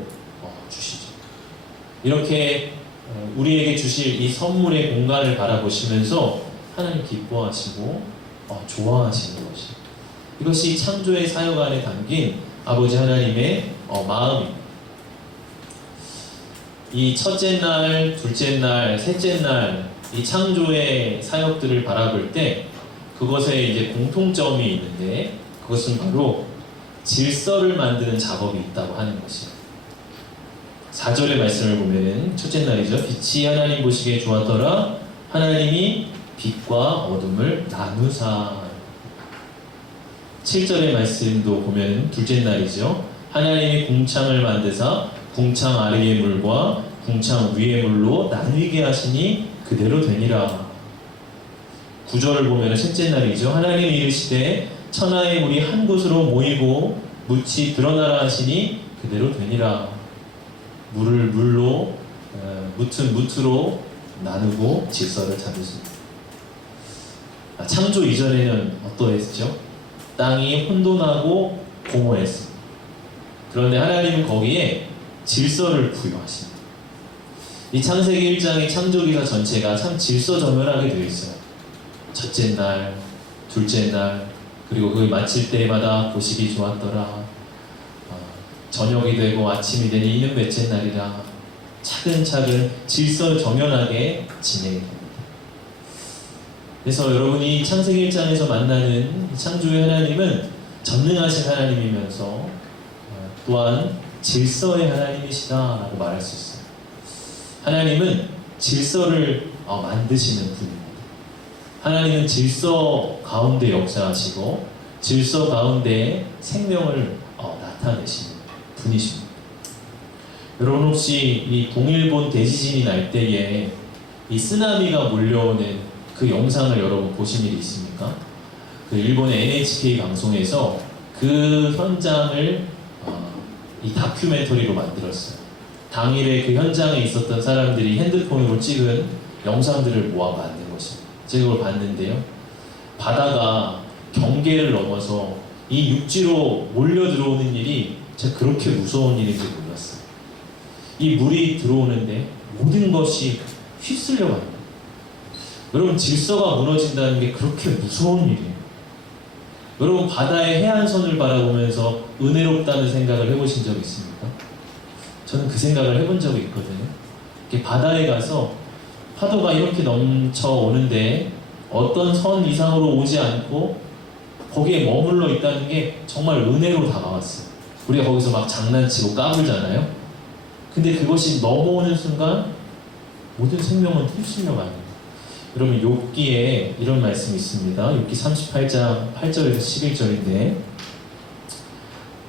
주시죠. 이렇게 우리에게 주실 이 선물의 공간을 바라보시면서 하나님 기뻐하시고 좋아하시는 것이, 이것이 창조의 사역 안에 담긴 아버지 하나님의 마음입니다. 이 첫째 날, 둘째 날, 셋째 날, 이 창조의 사역들을 바라볼 때 그것에 이제 공통점이 있는데, 그것은 바로 질서를 만드는 작업이 있다고 하는 것이에요. 4절의 말씀을 보면은 첫째 날이죠. 빛이 하나님 보시기에 좋았더라. 하나님이 빛과 어둠을 나누사. 7절의 말씀도 보면 둘째 날이죠. 하나님이 궁창을 만드사 궁창 아래의 물과 궁창 위의 물로 나뉘게 하시니 그대로 되니라. 9절을 보면 셋째 날이죠. 하나님이 이르시되 천하의 물이 한 곳으로 모이고 묻이 드러나라 하시니 그대로 되니라. 물을 물로, 묻은 묻으로 나누고 질서를 잡으십니다. 창조 이전에는 어떠했죠? 땅이 혼돈하고 공허했습니다. 그런데 하나님은 거기에 질서를 부여하십니다. 이 창세기 1장의 창조기사 전체가 참 질서정연하게 되어 있어요. 첫째 날, 둘째 날, 그리고 그걸 마칠 때마다 보시기 좋았더라. 저녁이 되고 아침이 되니 이는 몇째 날이라. 차근차근 질서정연하게 진행이 됩니다. 그래서 여러분이 창세기 1장에서 만나는 창조의 하나님은 전능하신 하나님이면서 또한 질서의 하나님이시다라고 말할 수 있어요. 하나님은 질서를 만드시는 분입니다. 하나님은 질서 가운데 역사하시고 질서 가운데 생명을 나타내시는 분이십니다. 여러분, 혹시 이 동일본 대지진이 날 때에 이 쓰나미가 몰려오는 그 영상을 여러분 보신 일이 있습니까? 그 일본의 NHK 방송에서 그 현장을 이 다큐멘터리로 만들었어요. 당일에 그 현장에 있었던 사람들이 핸드폰으로 찍은 영상들을 모아 만든 것입니다. 제가 그걸 봤는데요. 바다가 경계를 넘어서 이 육지로 몰려 들어오는 일이 제가 그렇게 무서운 일인지 몰랐어요. 이 물이 들어오는데 모든 것이 휩쓸려 갑니다. 여러분, 질서가 무너진다는 게 그렇게 무서운 일이에요. 여러분, 바다의 해안선을 바라보면서 은혜롭다는 생각을 해보신 적 있습니까? 저는 그 생각을 해본 적이 있거든요. 이렇게 바다에 가서 파도가 이렇게 넘쳐오는데 어떤 선 이상으로 오지 않고 거기에 머물러 있다는 게 정말 은혜로 다가왔어요. 우리가 거기서 막 장난치고 까불잖아요. 근데 그것이 넘어오는 순간 모든 생명은 휩쓸려 갑니다. 여러분, 욥기에 이런 말씀이 있습니다. 욥기 38장 8절에서 11절인데,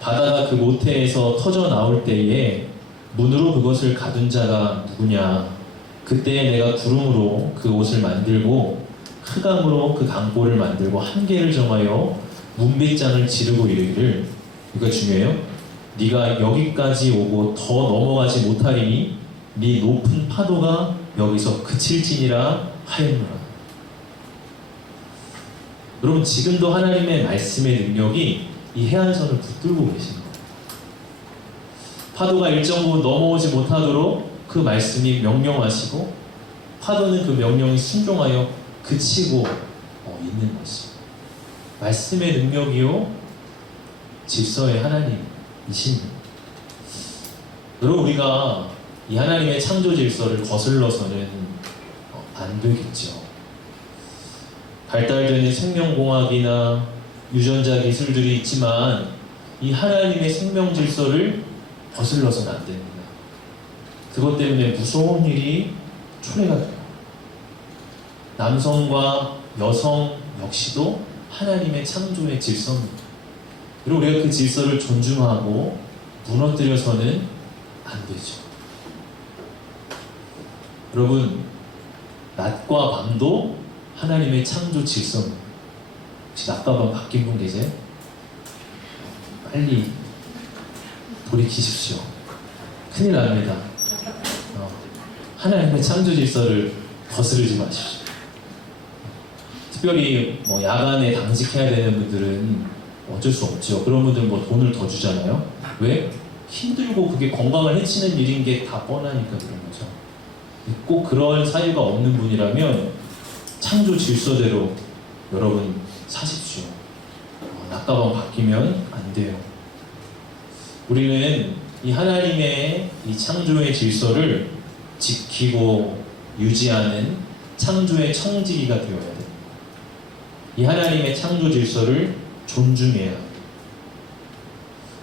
바다가 그 모태에서 터져 나올 때에 문으로 그것을 가둔 자가 누구냐? 그때 내가 구름으로 그 옷을 만들고 흑암으로 그 강보를 만들고 한계를 정하여 문빗장을 지르고 이르기를, 이거 중요해요. 네가 여기까지 오고 더 넘어가지 못하리니 네 높은 파도가 여기서 그칠지니라 하였노라. 여러분, 지금도 하나님의 말씀의 능력이 이 해안선을 붙들고 계신 거예요. 파도가 일정 부분 넘어오지 못하도록 그 말씀이 명령하시고 파도는 그 명령에 순종하여 그치고 있는 것이 말씀의 능력이요 질서의 하나님이십니다. 여러분, 우리가 이 하나님의 창조 질서를 거슬러서는 안 되겠죠. 발달되는 생명공학이나 유전자 기술들이 있지만 이 하나님의 생명 질서를 거슬러서는 안 됩니다. 그것 때문에 무서운 일이 초래가 돼요. 남성과 여성 역시도 하나님의 창조의 질서입니다. 그리고 우리가 그 질서를 존중하고 무너뜨려서는 안 되죠. 여러분, 낮과 밤도 하나님의 창조 질서입니다. 혹시 낮과 밤 바뀐 분 계세요? 빨리 돌이키십시오. 큰일 납니다. 하나님의 창조 질서를 거스르지 마십시오. 특별히 야간에 당직해야 되는 분들은 어쩔 수 없죠. 그런 분들은 돈을 더 주잖아요. 왜? 힘들고 그게 건강을 해치는 일인 게 다 뻔하니까 그런 거죠. 꼭 그런 사유가 없는 분이라면 창조 질서대로 여러분 사십시오. 낮과 밤 바뀌면 안 돼요. 우리는 이 하나님의 이 창조의 질서를 지키고 유지하는 창조의 청지기가 되어야 돼요. 이 하나님의 창조 질서를 존중해야 합니다.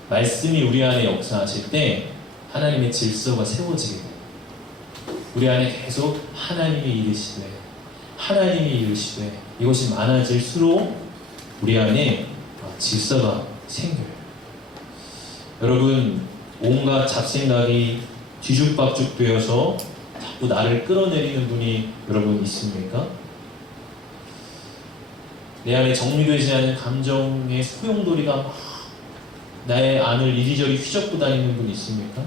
말씀이 우리 안에 역사하실 때 하나님의 질서가 세워지게 돼요. 우리 안에 계속 하나님이 이르시되 이것이 많아질수록 우리 안에 질서가 생겨요. 여러분, 온갖 잡생각이 뒤죽박죽 되어서 자꾸 나를 끌어내리는 분이 여러분 있습니까? 내 안에 정리되지 않은 감정의 소용돌이가 막 나의 안을 이리저리 휘젓고 다니는 분이 있습니까?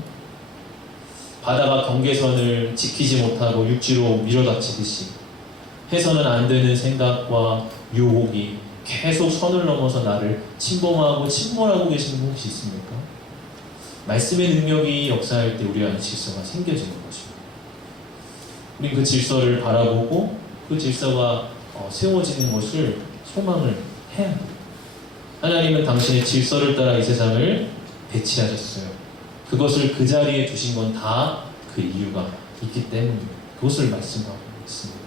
바다가 경계선을 지키지 못하고 육지로 밀어닥치듯이 해서는 안 되는 생각과 유혹이 계속 선을 넘어서 나를 침범하고 침몰하고 계시는 분 혹시 있습니까? 말씀의 능력이 역사할 때 우리 안에 질서가 생겨지는 것입니다. 우린 그 질서를 바라보고 그 질서가 세워지는 것을 소망을 해야 합니다. 하나님은 당신의 질서를 따라 이 세상을 배치하셨어요. 그것을 그 자리에 두신 건 다 그 이유가 있기 때문입니다. 그것을 말씀하고 있습니다.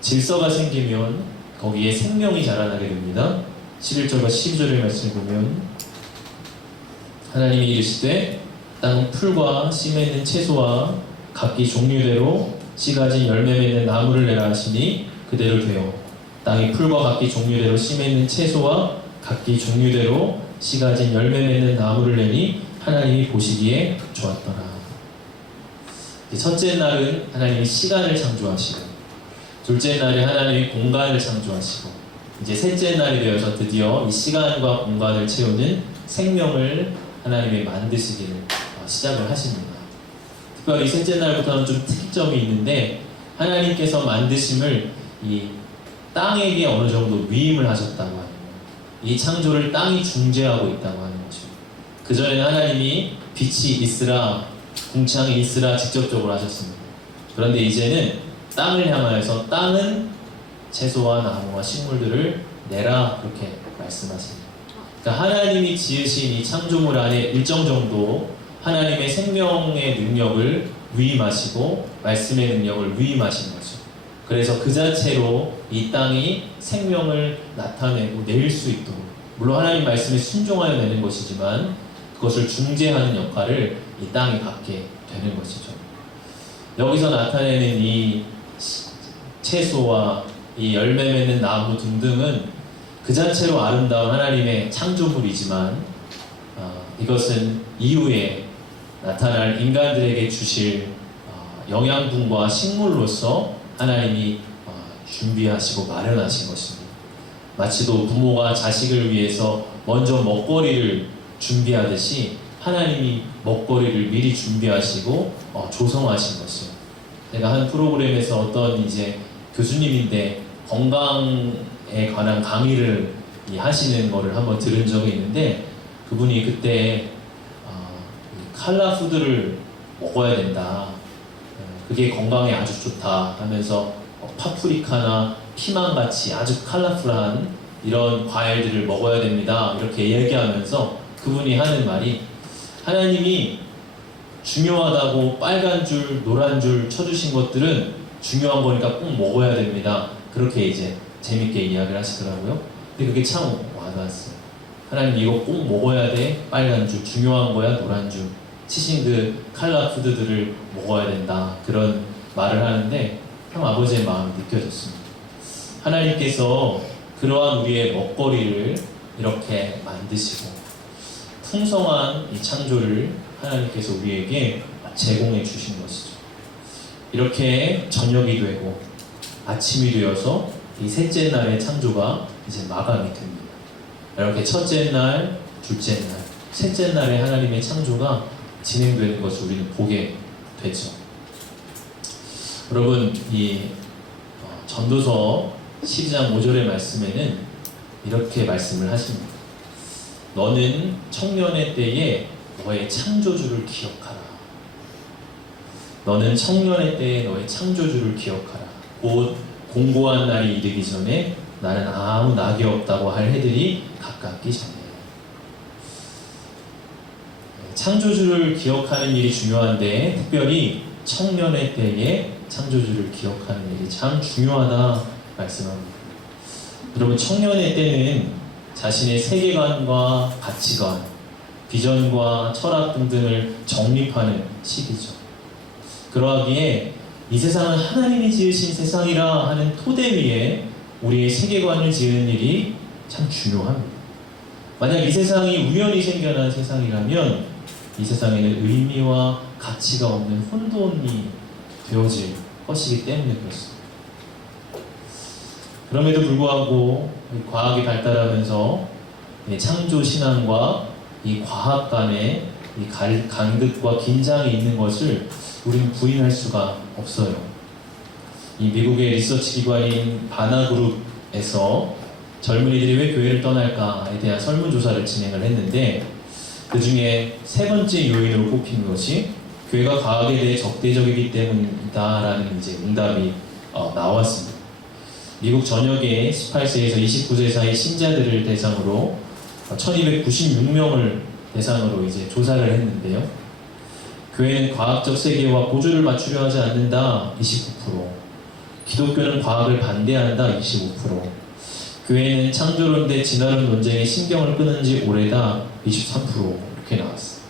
질서가 생기면 거기에 생명이 자라나게 됩니다. 11절과 12절의 말씀을 보면 하나님이 이르시되 땅은 풀과 씨 맺는 채소와 각기 종류대로 씨 가진 열매 맺는 나무를 내라 하시니 그대로 되어 땅이 풀과 각기 종류대로 씨 맺는 채소와 각기 종류대로 씨 가진 열매 맺는 나무를 내니 하나님이 보시기에 좋았더라. 첫째 날은 하나님이 시간을 창조하시고 둘째 날에 하나님이 공간을 창조하시고 이제 셋째 날이 되어서 드디어 이 시간과 공간을 채우는 생명을 하나님이 만드시기를 시작을 하십니다. 특별히 셋째 날부터는 좀 특점이 있는데 하나님께서 만드심을 이 땅에게 어느 정도 위임을 하셨다고 하는 거예요. 이 창조를 땅이 중재하고 있다고 하는 것입니다. 그전에는 하나님이 빛이 있으라, 궁창이 있으라 직접적으로 하셨습니다. 그런데 이제는 땅을 향하여서 땅은 채소와 나무와 식물들을 내라 그렇게 말씀하십니다. 그러니까 하나님이 지으신 이 창조물 안에 일정 정도 하나님의 생명의 능력을 위임하시고 말씀의 능력을 위임하신 거죠. 그래서 그 자체로 이 땅이 생명을 나타내고 낼 수 있도록, 물론 하나님 말씀에 순종하여 내는 것이지만 그것을 중재하는 역할을 이 땅이 갖게 되는 것이죠. 여기서 나타내는 이 채소와 이 열매 맺는 나무 등등은 그 자체로 아름다운 하나님의 창조물이지만 이것은 이후에 나타날 인간들에게 주실 영양분과 식물로서 하나님이 준비하시고 마련하신 것입니다. 마치도 부모가 자식을 위해서 먼저 먹거리를 준비하듯이 하나님이 먹거리를 미리 준비하시고 조성하신 것이에요. 제가 한 프로그램에서 어떤 이제 교수님인데 건강에 관한 강의를 하시는 거를 한번 들은 적이 있는데 그분이 그때 칼라 푸드를 먹어야 된다. 그게 건강에 아주 좋다 하면서 파프리카나 피망같이 아주 컬러풀한 이런 과일들을 먹어야 됩니다. 이렇게 얘기하면서 그분이 하는 말이, 하나님이 중요하다고 빨간 줄, 노란 줄 쳐주신 것들은 중요한 거니까 꼭 먹어야 됩니다. 그렇게 이제 재밌게 이야기를 하시더라고요. 근데 그게 참 와닿았어요. 하나님 이거 꼭 먹어야 돼. 빨간 줄, 중요한 거야. 노란 줄 치신 그 칼라 푸드들을 먹어야 된다. 그런 말을 하는데 참 아버지의 마음이 느껴졌습니다. 하나님께서 그러한 우리의 먹거리를 이렇게 만드시고 풍성한 이 창조를 하나님께서 우리에게 제공해 주신 것이죠. 이렇게 저녁이 되고 아침이 되어서 이 셋째 날의 창조가 이제 마감이 됩니다. 이렇게 첫째 날, 둘째 날, 셋째 날에 하나님의 창조가 진행되는 것을 우리는 보게 되죠. 여러분, 이 전도서 12장 5절의 말씀에는 이렇게 말씀을 하십니다. 너는 청년의 때에 너의 창조주를 기억하라. 너는 청년의 때에 너의 창조주를 기억하라. 곧 공고한 날이 이르기 전에 나는 아무 낙이 없다고 할 해들이 가깝기 전에. 창조주를 기억하는 일이 중요한데 특별히 청년의 때에 창조주를 기억하는 일이 참 중요하다 말씀합니다. 여러분, 청년의 때는 자신의 세계관과 가치관, 비전과 철학 등등을 정립하는 시기죠. 그러하기에 이 세상은 하나님이 지으신 세상이라 하는 토대 위에 우리의 세계관을 지으는 일이 참 중요합니다. 만약 이 세상이 우연히 생겨난 세상이라면 이 세상에는 의미와 가치가 없는 혼돈이 되어질 것이기 때문에 그렇습니다. 그럼에도 불구하고 과학이 발달하면서 창조 신앙과 이 과학 간의 이 간극과 긴장이 있는 것을 우리는 부인할 수가 없어요. 이 미국의 리서치 기관인 바나그룹에서 젊은이들이 왜 교회를 떠날까에 대한 설문조사를 진행을 했는데 그 중에 세 번째 요인으로 꼽힌 것이 교회가 과학에 대해 적대적이기 때문이다라는 이제 응답이 나왔습니다. 미국 전역의 18세에서 29세 사이 신자들을 대상으로 1296명을 대상으로 이제 조사를 했는데요. 교회는 과학적 세계와 보조를 맞추려 하지 않는다 29%, 기독교는 과학을 반대한다 25%, 교회는 창조론 대 진화론 논쟁에 신경을 끄는 지 오래다 23% 이렇게 나왔어요.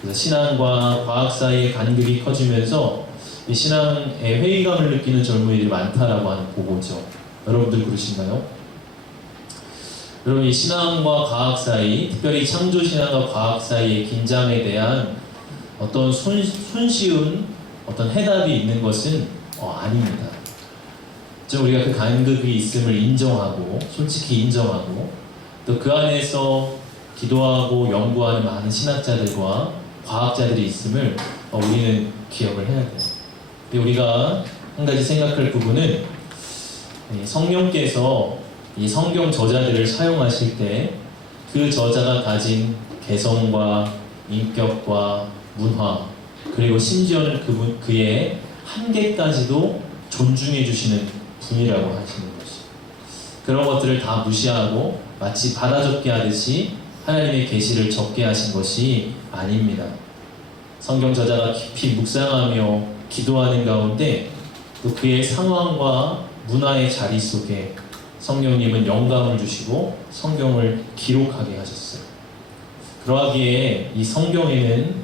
그래서 신앙과 과학 사이의 간극이 커지면서 이 신앙에 회의감을 느끼는 젊은이들이 많다라고 하는 보고죠. 여러분들 그러신가요? 여러분, 이 신앙과 과학 사이, 특별히 창조 신앙과 과학 사이의 긴장에 대한 어떤 손쉬운 어떤 해답이 있는 것은 아닙니다. 우리가 그 간극이 있음을 인정하고, 솔직히 인정하고, 또 그 안에서 기도하고 연구하는 많은 신학자들과 과학자들이 있음을 우리는 기억을 해야 돼요. 근데 우리가 한 가지 생각할 부분은 성령께서 이 성경 저자들을 사용하실 때 그 저자가 가진 개성과 인격과 문화, 그리고 심지어는 그의 한계까지도 존중해 주시는 분이라고 하시는 것이, 그런 것들을 다 무시하고 마치 바다 적게 하듯이 하나님의 계시를 적게 하신 것이 아닙니다. 성경 저자가 깊이 묵상하며 기도하는 가운데 또 그의 상황과 문화의 자리 속에 성령님은 영감을 주시고 성경을 기록하게 하셨어요. 그러하기에 이 성경에는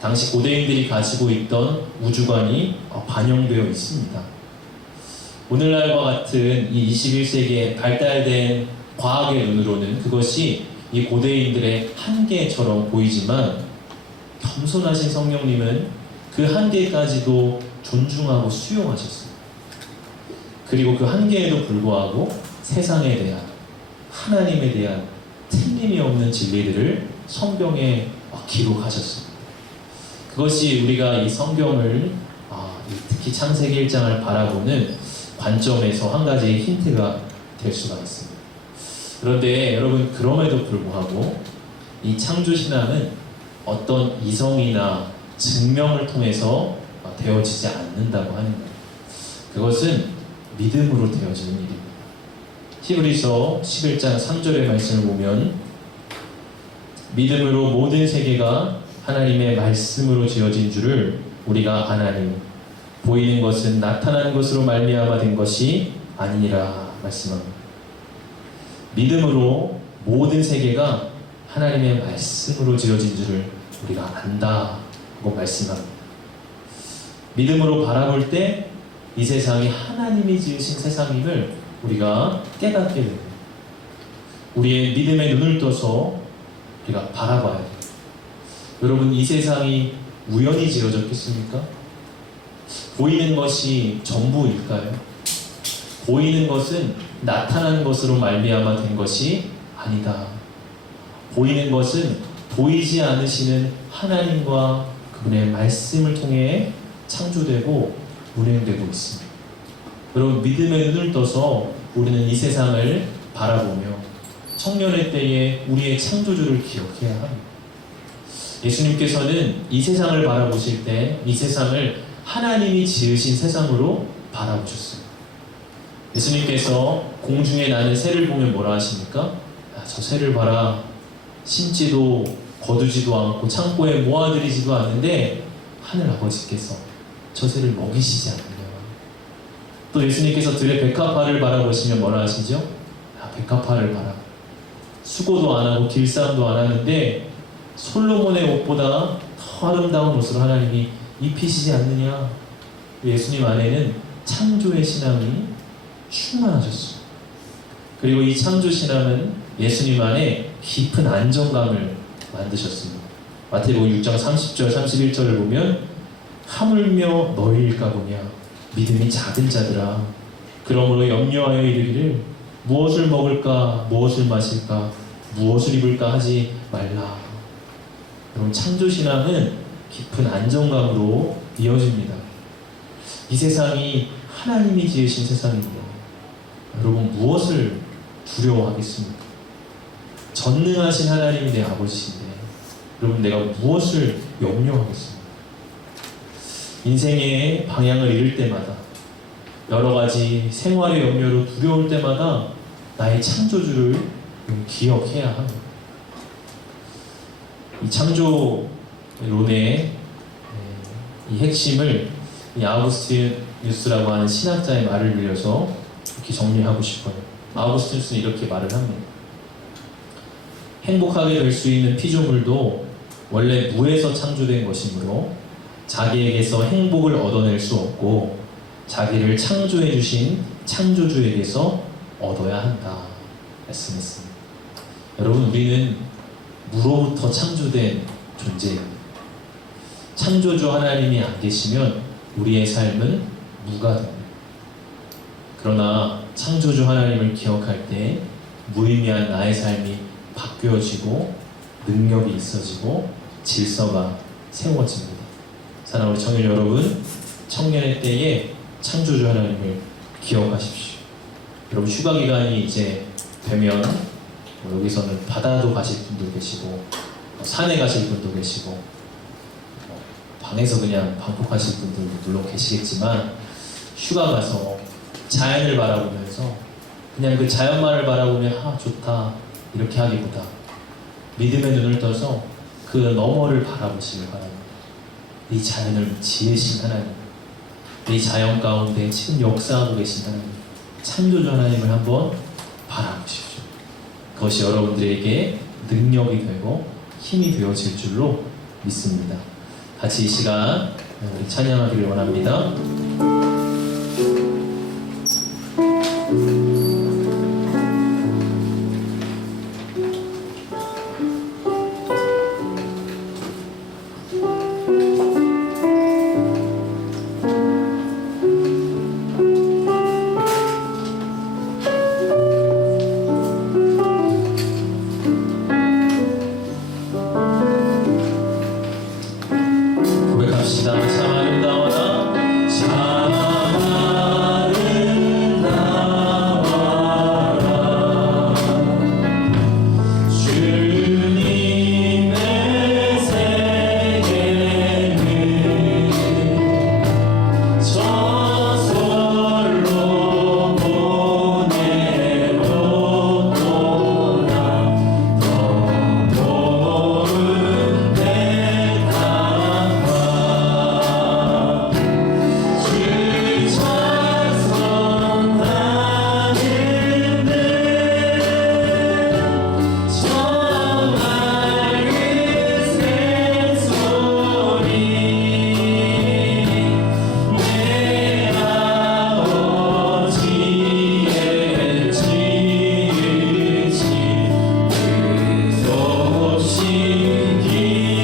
당시 고대인들이 가지고 있던 우주관이 반영되어 있습니다. 오늘날과 같은 이 21세기에 발달된 과학의 눈으로는 그것이 이 고대인들의 한계처럼 보이지만 겸손하신 성령님은 그 한계까지도 존중하고 수용하셨습니다. 그리고 그 한계에도 불구하고 세상에 대한, 하나님에 대한 틀림이 없는 진리들을 성경에 기록하셨습니다. 그것이 우리가 이 성경을 특히 창세기 1장을 바라보는 관점에서 한 가지 힌트가 될 수가 있습니다. 그런데 여러분, 그럼에도 불구하고 이 창조신앙은 어떤 이성이나 증명을 통해서 되어지지 않는다고 하는 거예요. 그것은 믿음으로 되어지는 일입니다. 히브리서 11장 3절의 말씀을 보면 믿음으로 모든 세계가 하나님의 말씀으로 지어진 줄을 우리가 아나니 보이는 것은 나타나는 것으로 말미암아 된 것이 아니니라 말씀합니다. 믿음으로 모든 세계가 하나님의 말씀으로 지어진 줄을 우리가 안다고 말씀합니다. 믿음으로 바라볼 때 이 세상이 하나님이 지으신 세상임을 우리가 깨닫게 됩니다. 우리의 믿음의 눈을 떠서 우리가 바라봐야 돼요. 여러분, 이 세상이 우연히 지어졌겠습니까? 보이는 것이 전부일까요? 보이는 것은 나타나는 것으로 말미암아 된 것이 아니다. 보이는 것은 보이지 않으시는 하나님과 그분의 말씀을 통해 창조되고 운행되고 있습니다. 여러분, 믿음의 눈을 떠서 우리는 이 세상을 바라보며 청년의 때에 우리의 창조주를 기억해야 합니다. 예수님께서는 이 세상을 바라보실 때 이 세상을 하나님이 지으신 세상으로 바라보셨어요. 예수님께서 공중에 나는 새를 보면 뭐라 하십니까? 저 새를 봐라. 심지도 거두지도 않고 창고에 모아들이지도 않는데 하늘 아버지께서 저 새를 먹이시지 않느냐. 또 예수님께서 들의 백합화를 바라보시면 뭐라 하시죠? 백합화를 봐라. 수고도 안 하고 길쌈도 안 하는데 솔로몬의 옷보다 더 아름다운 옷을 하나님이 입히시지 않느냐. 예수님 안에는 창조의 신앙이 충만하셨어요. 그리고 이 창조 신앙은 예수님 안에 깊은 안정감을 만드셨습니다. 마태복음 6장 30절 31절을 보면 하물며 너희일까 보냐 믿음이 작은 자들아 그러므로 염려하여 이르기를 무엇을 먹을까 무엇을 마실까 무엇을 입을까 하지 말라. 여러분, 창조신앙은 깊은 안정감으로 이어집니다. 이 세상이 하나님이 지으신 세상입니다. 여러분, 무엇을 두려워하겠습니까? 전능하신 하나님이 내 아버지신데 여러분, 내가 무엇을 염려하겠습니까? 인생의 방향을 잃을 때마다 여러 가지 생활의 염려로 두려울 때마다 나의 창조주를 기억해야 합니다. 이 창조론의 이 핵심을 이 아우구스티누스라고 하는 신학자의 말을 빌려서 이렇게 정리하고 싶어요. 아우구스티누스는 이렇게 말을 합니다. 행복하게 될 수 있는 피조물도 원래 무에서 창조된 것이므로 자기에게서 행복을 얻어낼 수 없고 자기를 창조해 주신 창조주에게서 얻어야 한다 말씀했습니다. 여러분, 우리는 무로부터 창조된 존재입니다. 창조주 하나님이 안 계시면 우리의 삶은 무가 됩니다. 그러나 창조주 하나님을 기억할 때 무의미한 나의 삶이 바뀌어지고 능력이 있어지고 질서가 세워집니다. 사랑하는 청년 여러분, 청년의 때에 창조주 하나님을 기억하십시오. 여러분, 휴가 기간이 이제 되면 여기서는 바다도 가실 분도 계시고 산에 가실 분도 계시고 방에서 그냥 방콕하실 분들도 물론 계시겠지만 휴가 가서 자연을 바라보면서 그냥 그 자연만을 바라보며 좋다 이렇게 하기보다 믿음의 눈을 떠서 그 너머를 바라보시길 바랍니다. 이 자연을 지으신 하나님, 이 자연 가운데 지금 역사하고 계신 하나님, 창조주 하나님을 한번 바라보십시오. 그것이 여러분들에게 능력이 되고 힘이 되어질 줄로 믿습니다. 같이 이 시간 우리 찬양하기를 원합니다. 고백합시다. 참 아름다워라 참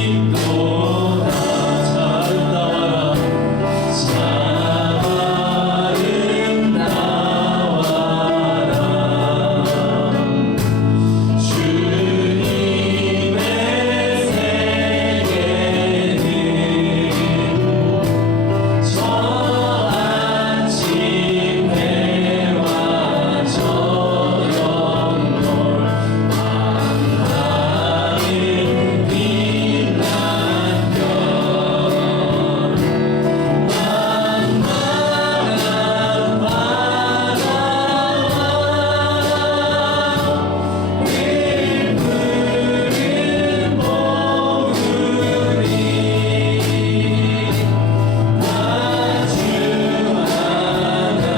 깊도다. 참 아름다워라. 참 아름다워라. 주님의 세계는 저 아침 해와 저녁 놀 밤하늘 빛난 별 만만한 바다와 늘 푸른 모으리 아주 하나님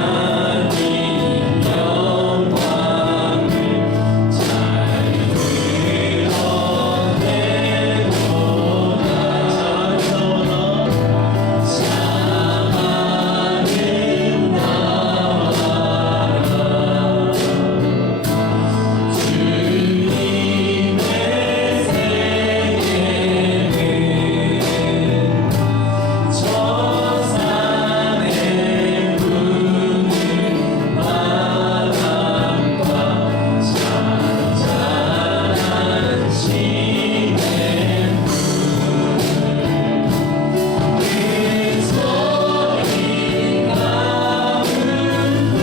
영광을 잘 드러내도다. 참 아름다워라. 주님의 세계는 저 산에 부는 바람과 잔잔한 시냇 그 소리 가운데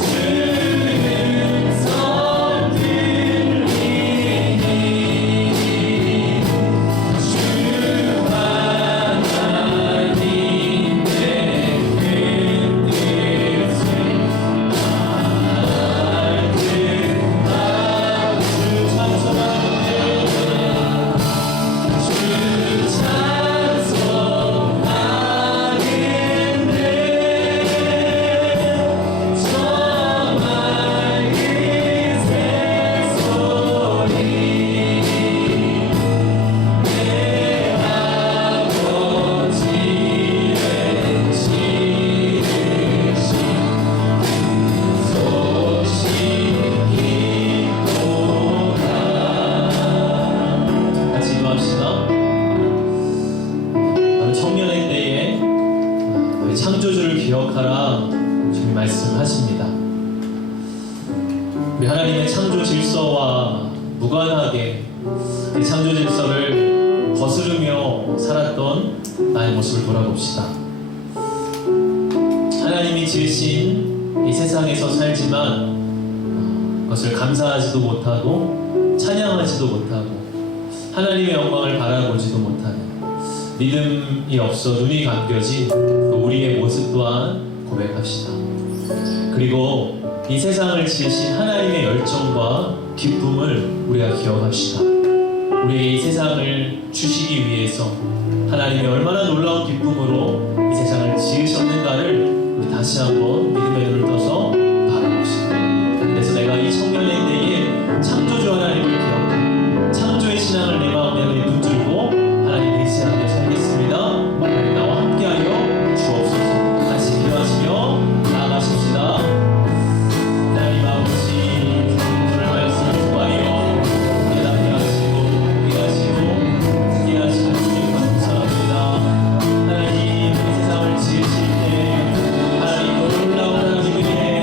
주는 성 들리니 주 하나님의 큰 뜻을 같이 기도합시다. 나는 청년의 때에 너의 창조주를 기억하라 주님 말씀하십니다. 우리 하나님의 창조 질서와 무관하게 이 창조 질서를 거스르며 살았던 나의 모습을 돌아봅시다. 하나님이 지으신 이 세상에서 살지만 그것을 감사하지도 못하고 찬양하지도 못하고 하나님의 영광을 바라보지도 못하는 믿음이 없어 눈이 감겨진 또 우리의 모습 또한 고백합시다. 그리고 이 세상을 지으신 하나님의 열정과 기쁨을 우리가 기억합시다. 우리의 이 세상을 주시기 위해서 하나님이 얼마나 놀라운 기쁨으로 이 세상을 지으셨는가를 우리 다시 한번 믿음의 눈을 떠서 바라봅시다. 그래서 내가 이 청년의 때에 창조주 하나님을 기억하고 창조의 신앙을 내 마음에 붙들고 하나님 의지하며 살겠습니다. 하나님 나와 함께하여 주옵소서. 같이 기도하시며 나아가십시다. 하나님 아버지 오늘 말씀을 구하여 대답해 하시고 이해하시고 이해하시는 주님 감사합니다. 하나님 이 세상을 지으실 때 하나님 놀라운 하나님의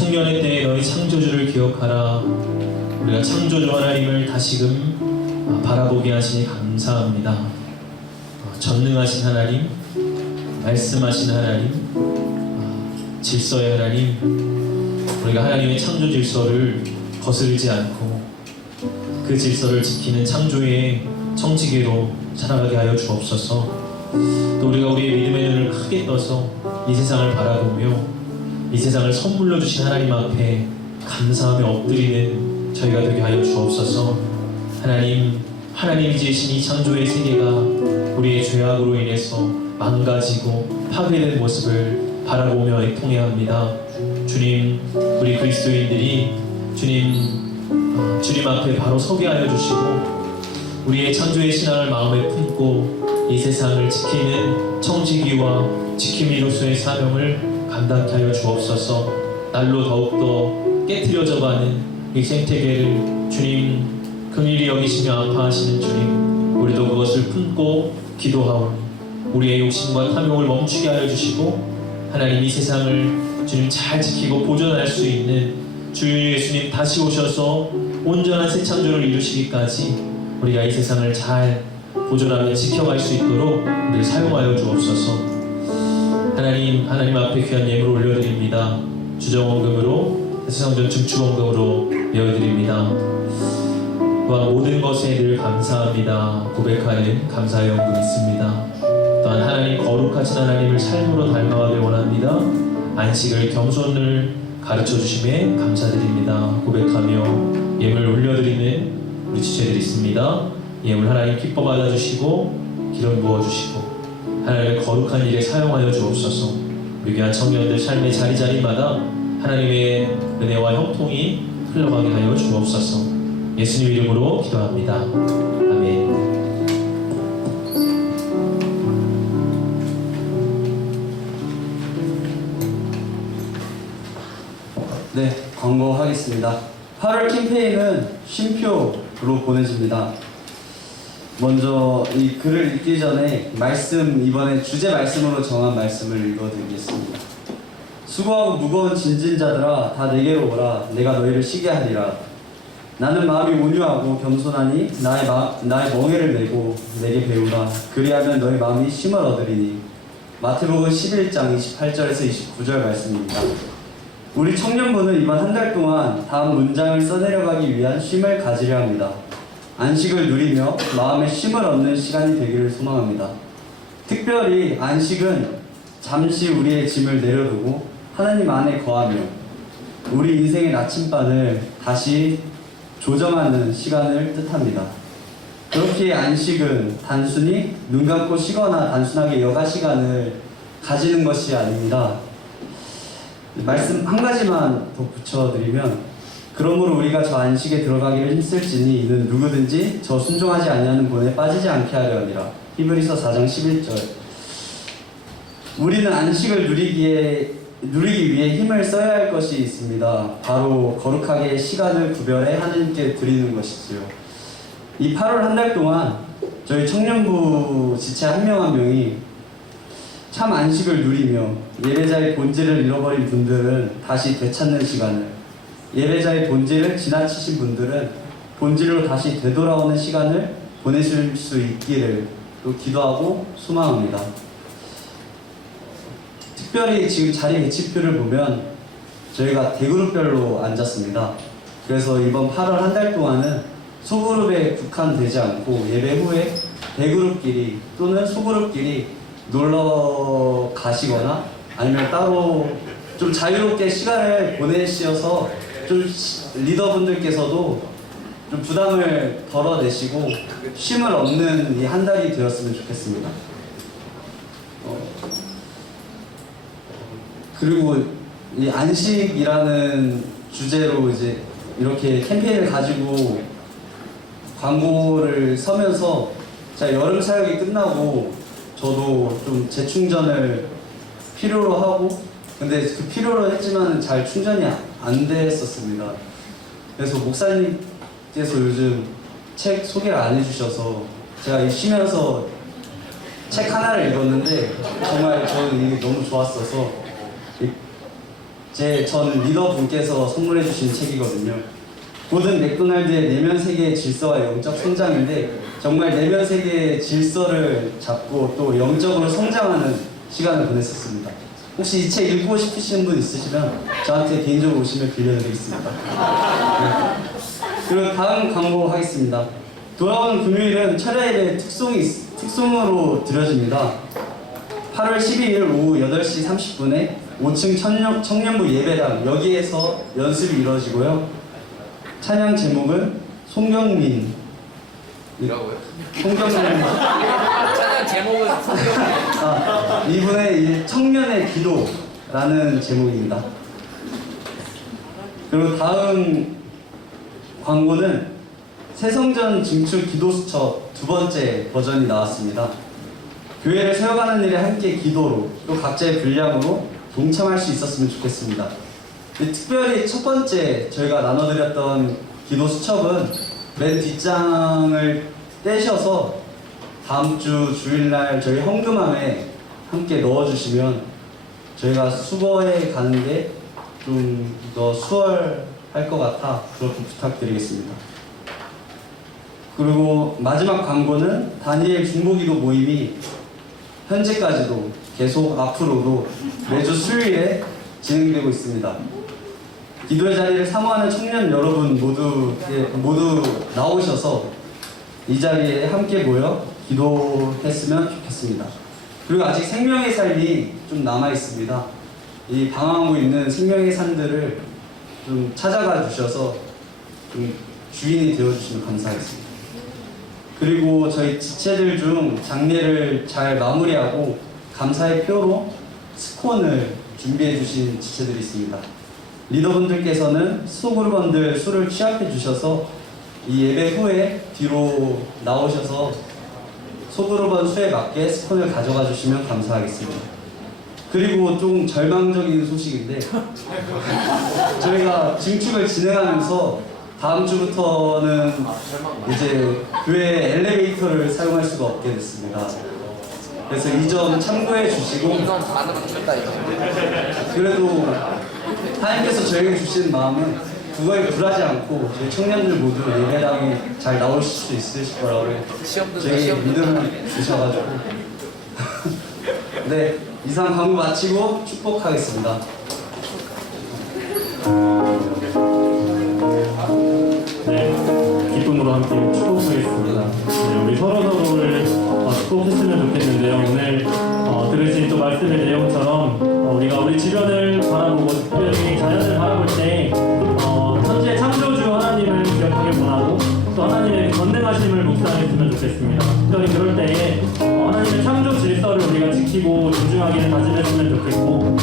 청년의 때에 너희 창조주를 기억하라. 우리가 창조주 하나님을 다시금 바라보게 하시니 감사합니다. 전능하신 하나님, 말씀하신 하나님, 질서의 하나님, 우리가 하나님의 창조 질서를 거스르지 않고 그 질서를 지키는 창조의 청지기로 살아가게 하여 주옵소서. 또 우리가 우리의 믿음의 눈을 크게 떠서 이 세상을 바라보며 이 세상을 선물로 주신 하나님 앞에 감사하며 엎드리는 저희가 되게 하여 주옵소서. 하나님이 지으신 이 창조의 세계가 우리의 죄악으로 인해서 망가지고 파괴된 모습을 바라보며 애통해야 합니다. 주님, 우리 그리스도인들이 주님 앞에 바로 서게 하여 주시고 우리의 창조의 신앙을 마음에 품고 이 세상을 지키는 청지기와 지킴이로서의 사명을 감당케 하여 주옵소서. 날로 더욱더 깨트려져가는 이 생태계를 주님 긍휼히 여기시며 아파하시는 주님, 우리도 그것을 품고 기도하오니 우리의 욕심과 탐욕을 멈추게 하여 주시고 하나님 이 세상을 주님 잘 지키고 보존할 수 있는 주 예수님 다시 오셔서 온전한 새 창조를 이루시기까지 우리가 이 세상을 잘 보존하며 지켜갈 수 있도록 우리를 사용하여 주옵소서. 하나님 앞에 귀한 예물을 올려드립니다. 주정원금으로 세상전 증축원금으로 내어드립니다. 또한 모든 것에 늘 감사합니다 고백하는 감사의 연금이 있습니다. 또한 하나님 거룩하신 하나님을 삶으로 닮아가길 원합니다. 안식을 겸손을 가르쳐 주심에 감사드립니다 고백하며 예물을 올려드리는 우리 지체들이 있습니다. 예물 하나님 기뻐 받아주시고 기름 부어주시고 하나님의 거룩한 일에 사용하여 주옵소서. 우리 귀한 청년들 삶의 자리자리마다 하나님의 은혜와 형통이 흘러가게 하여 주옵소서. 예수님 이름으로 기도합니다. 아멘. 네, 광고하겠습니다. 8월 캠페인은 쉼표로 보내집니다. 먼저 이 글을 읽기 전에 이번에 주제 말씀으로 정한 말씀을 읽어드리겠습니다. 수고하고 무거운 짐진 자들아 다 내게로 오라. 내가 너희를 쉬게 하리라. 나는 마음이 온유하고 겸손하니 나의 멍에를 메고 내게 배우라. 그리하면 너희 마음이 쉼을 얻으리니. 마태복음 11장 28절에서 29절 말씀입니다. 우리 청년부는 이번 한 달 동안 다음 문장을 써내려가기 위한 쉼을 가지려 합니다. 안식을 누리며 마음의 쉼을 얻는 시간이 되기를 소망합니다. 특별히 안식은 잠시 우리의 짐을 내려두고 하나님 안에 거하며 우리 인생의 나침반을 다시 조정하는 시간을 뜻합니다. 그렇기에 안식은 단순히 눈 감고 쉬거나 단순하게 여가 시간을 가지는 것이 아닙니다. 말씀 한 가지만 더 붙여드리면, 그러므로 우리가 저 안식에 들어가기를 힘쓸지니 이는 누구든지 저 순종하지 아니하는 본에 빠지지 않게 하려 함이라. 히브리서 4장 11절. 우리는 안식을 누리기 위해 힘을 써야 할 것이 있습니다. 바로 거룩하게 시간을 구별해 하나님께 드리는 것이지요. 이 8월 한 달 동안 저희 청년부 지체 한 명 한 명이 참 안식을 누리며 예배자의 본질을 잃어버린 분들은 다시 되찾는 시간을, 예배자의 본질을 지나치신 분들은 본질로 다시 되돌아오는 시간을 보내실 수 있기를 또 기도하고 소망합니다. 특별히 지금 자리 배치표를 보면 저희가 대그룹별로 앉았습니다. 그래서 이번 8월 한 달 동안은 소그룹에 국한되지 않고 예배 후에 대그룹끼리 또는 소그룹끼리 놀러 가시거나 아니면 따로 좀 자유롭게 시간을 보내셔서 좀 리더분들께서도 좀 부담을 덜어내시고 쉼을 얻는 이 한 달이 되었으면 좋겠습니다. 그리고 이 안식이라는 주제로 이제 이렇게 캠페인을 가지고 광고를 서면서 제가 여름 사역이 끝나고 저도 좀 재충전을 필요로 하고, 근데 그 필요로 했지만 잘 충전이 안 됐었습니다. 그래서 목사님께서 요즘 책 소개를 안 해주셔서 제가 쉬면서 책 하나를 읽었는데 정말 저는 이게 너무 좋았어서 전 리더분께서 선물해 주신 책이거든요. 고든 맥도날드의 내면 세계의 질서와 영적 성장인데 정말 내면 세계의 질서를 잡고 또 영적으로 성장하는 시간을 보냈었습니다. 혹시 이 책 읽고 싶으신 분 있으시면 저한테 개인적으로 오시면 빌려드리겠습니다. 네. 그리고 다음 광고 하겠습니다. 돌아오는 금요일은 철야 예배 특송으로 드려집니다. 8월 12일 오후 8시 30분에 5층 청년부 예배당 여기에서 연습이 이루어지고요. 찬양 제목은 송경민. 이라고요? 송경민. 찬양 제목은 이분의 이 청년의 기도라는 제목입니다. 그리고 다음 광고는 새성전 증축 기도수첩 2번째 버전이 나왔습니다. 교회를 세워가는 일에 함께 기도로 또 각자의 분량으로 동참할 수 있었으면 좋겠습니다. 특별히 첫 번째 저희가 나눠드렸던 기도수첩은 맨 뒷장을 떼셔서 다음 주 주일날 저희 헌금함에 함께 넣어주시면 저희가 수거해 가는데 좀 더 수월할 것 같아 그렇게 부탁드리겠습니다. 그리고 마지막 광고는 다니엘 중보기도 모임이 현재까지도 계속 앞으로도 매주 수요일에 진행되고 있습니다. 기도의 자리를 사모하는 청년 여러분 모두 나오셔서 이 자리에 함께 모여 기도했으면 좋겠습니다. 그리고 아직 생명의 삶이 좀 남아 있습니다. 이 방황하고 있는 생명의 산들을 좀 찾아가 주셔서 좀 주인이 되어 주시면 감사하겠습니다. 그리고 저희 지체들 중 장례를 잘 마무리하고 감사의 표로 스콘을 준비해 주신 지체들이 있습니다. 리더분들께서는 소그룹원들 술을 취합해 주셔서 이 예배 후에 뒤로 나오셔서 소그룹원 수에 맞게 스콘을 가져가 주시면 감사하겠습니다. 그리고 좀 절망적인 소식인데 저희가 증축을 진행하면서 다음 주부터는 이제 교회 엘리베이터를 사용할 수가 없게 됐습니다. 그래서 이 점 참고해 주시고 이건 반으로 죽였다 이거. 그래도 하나님께서 저에게 주신 마음은 그거에 굴하지 않고 저희 청년들 모두 예배당에 잘 나오실 수 있으실 거라고 저에게 믿음을 주셔가지고 네, 이상 광고 마치고 축복하겠습니다. 네, 기쁨으로 함께 축복하겠습니다. 네, 우리 서로서로를 축복했으면 좋겠는데요. 오늘 들으신 또 말씀의 내용처럼 우리가 우리 주변을 바라보고 특별히 자연을 바라볼 때 현재 창조주 하나님을 기억하길 원하고 또 하나님의 전능하심을 묵상했으면 좋겠습니다. 특별히 그럴 때에 하나님의 창조 질서를 우리가 지키고 존중하기를 다짐했으면 좋겠고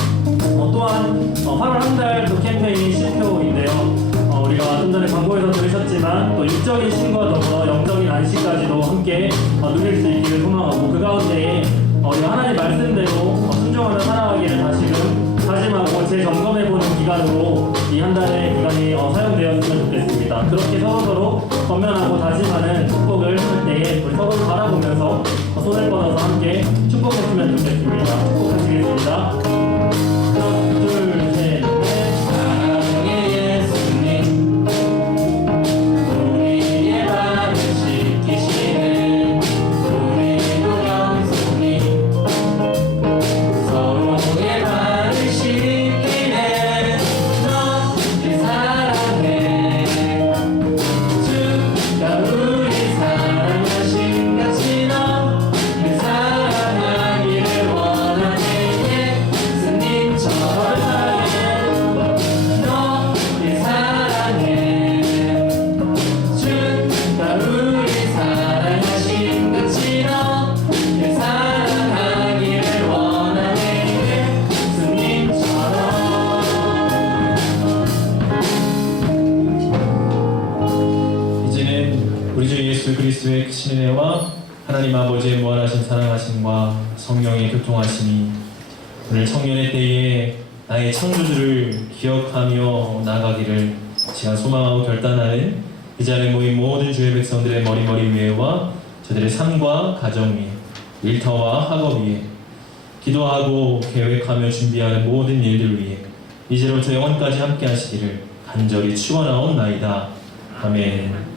또한 8월 한 달 그 캠페인 실표인데요. 우리가 좀 전에 광고에서 들으셨지만 또 육적인 신과 더불어 영적인 안식까지도 함께 누릴 수 있기를 소망하고 그 가운데에 우리가 하나님 말씀대로 순종하며 살아가기를 다시금 다짐하고 재점검해보는 기간으로 이 한 달의 기간이 사용되었으면 좋겠습니다. 그렇게 서로서로 건면하고 다짐하는 축복을 할 때에 우리 서로를 바라보면서 손을 뻗어서 함께 축복했으면 좋겠습니다. 축복하시겠습니다. 하나, 둘, 셋, 넷. 사랑의 예수님 우리의 발을 씻기시는 우리도 영성이 서로의 발을 씻기네 너를 사랑해 주가 우리 사랑하신 같이 너를 사랑하기를 원하네 예수님처럼 너를 사랑해 주가 우리 사랑하신 같이 너를 사랑하기를 원하네 예수님처럼. 이제는 우리 주 예수 그리스도의 크신 은혜와 하나님 아버지의 무한하신 사랑하심과 성령의 교통하심이 오늘 청년의 때에 나의 창조주를 기억하며 나가기를 제가 소망하고 결단하는 이 자리에 모인 모든 주의 백성들의 머리 위에와 저들의 삶과 가정 위에 일터와 학업 위에 기도하고 계획하며 준비하는 모든 일들 위에 이제로부터 영원까지 함께 하시기를 간절히 축원하옵나이다. 아멘.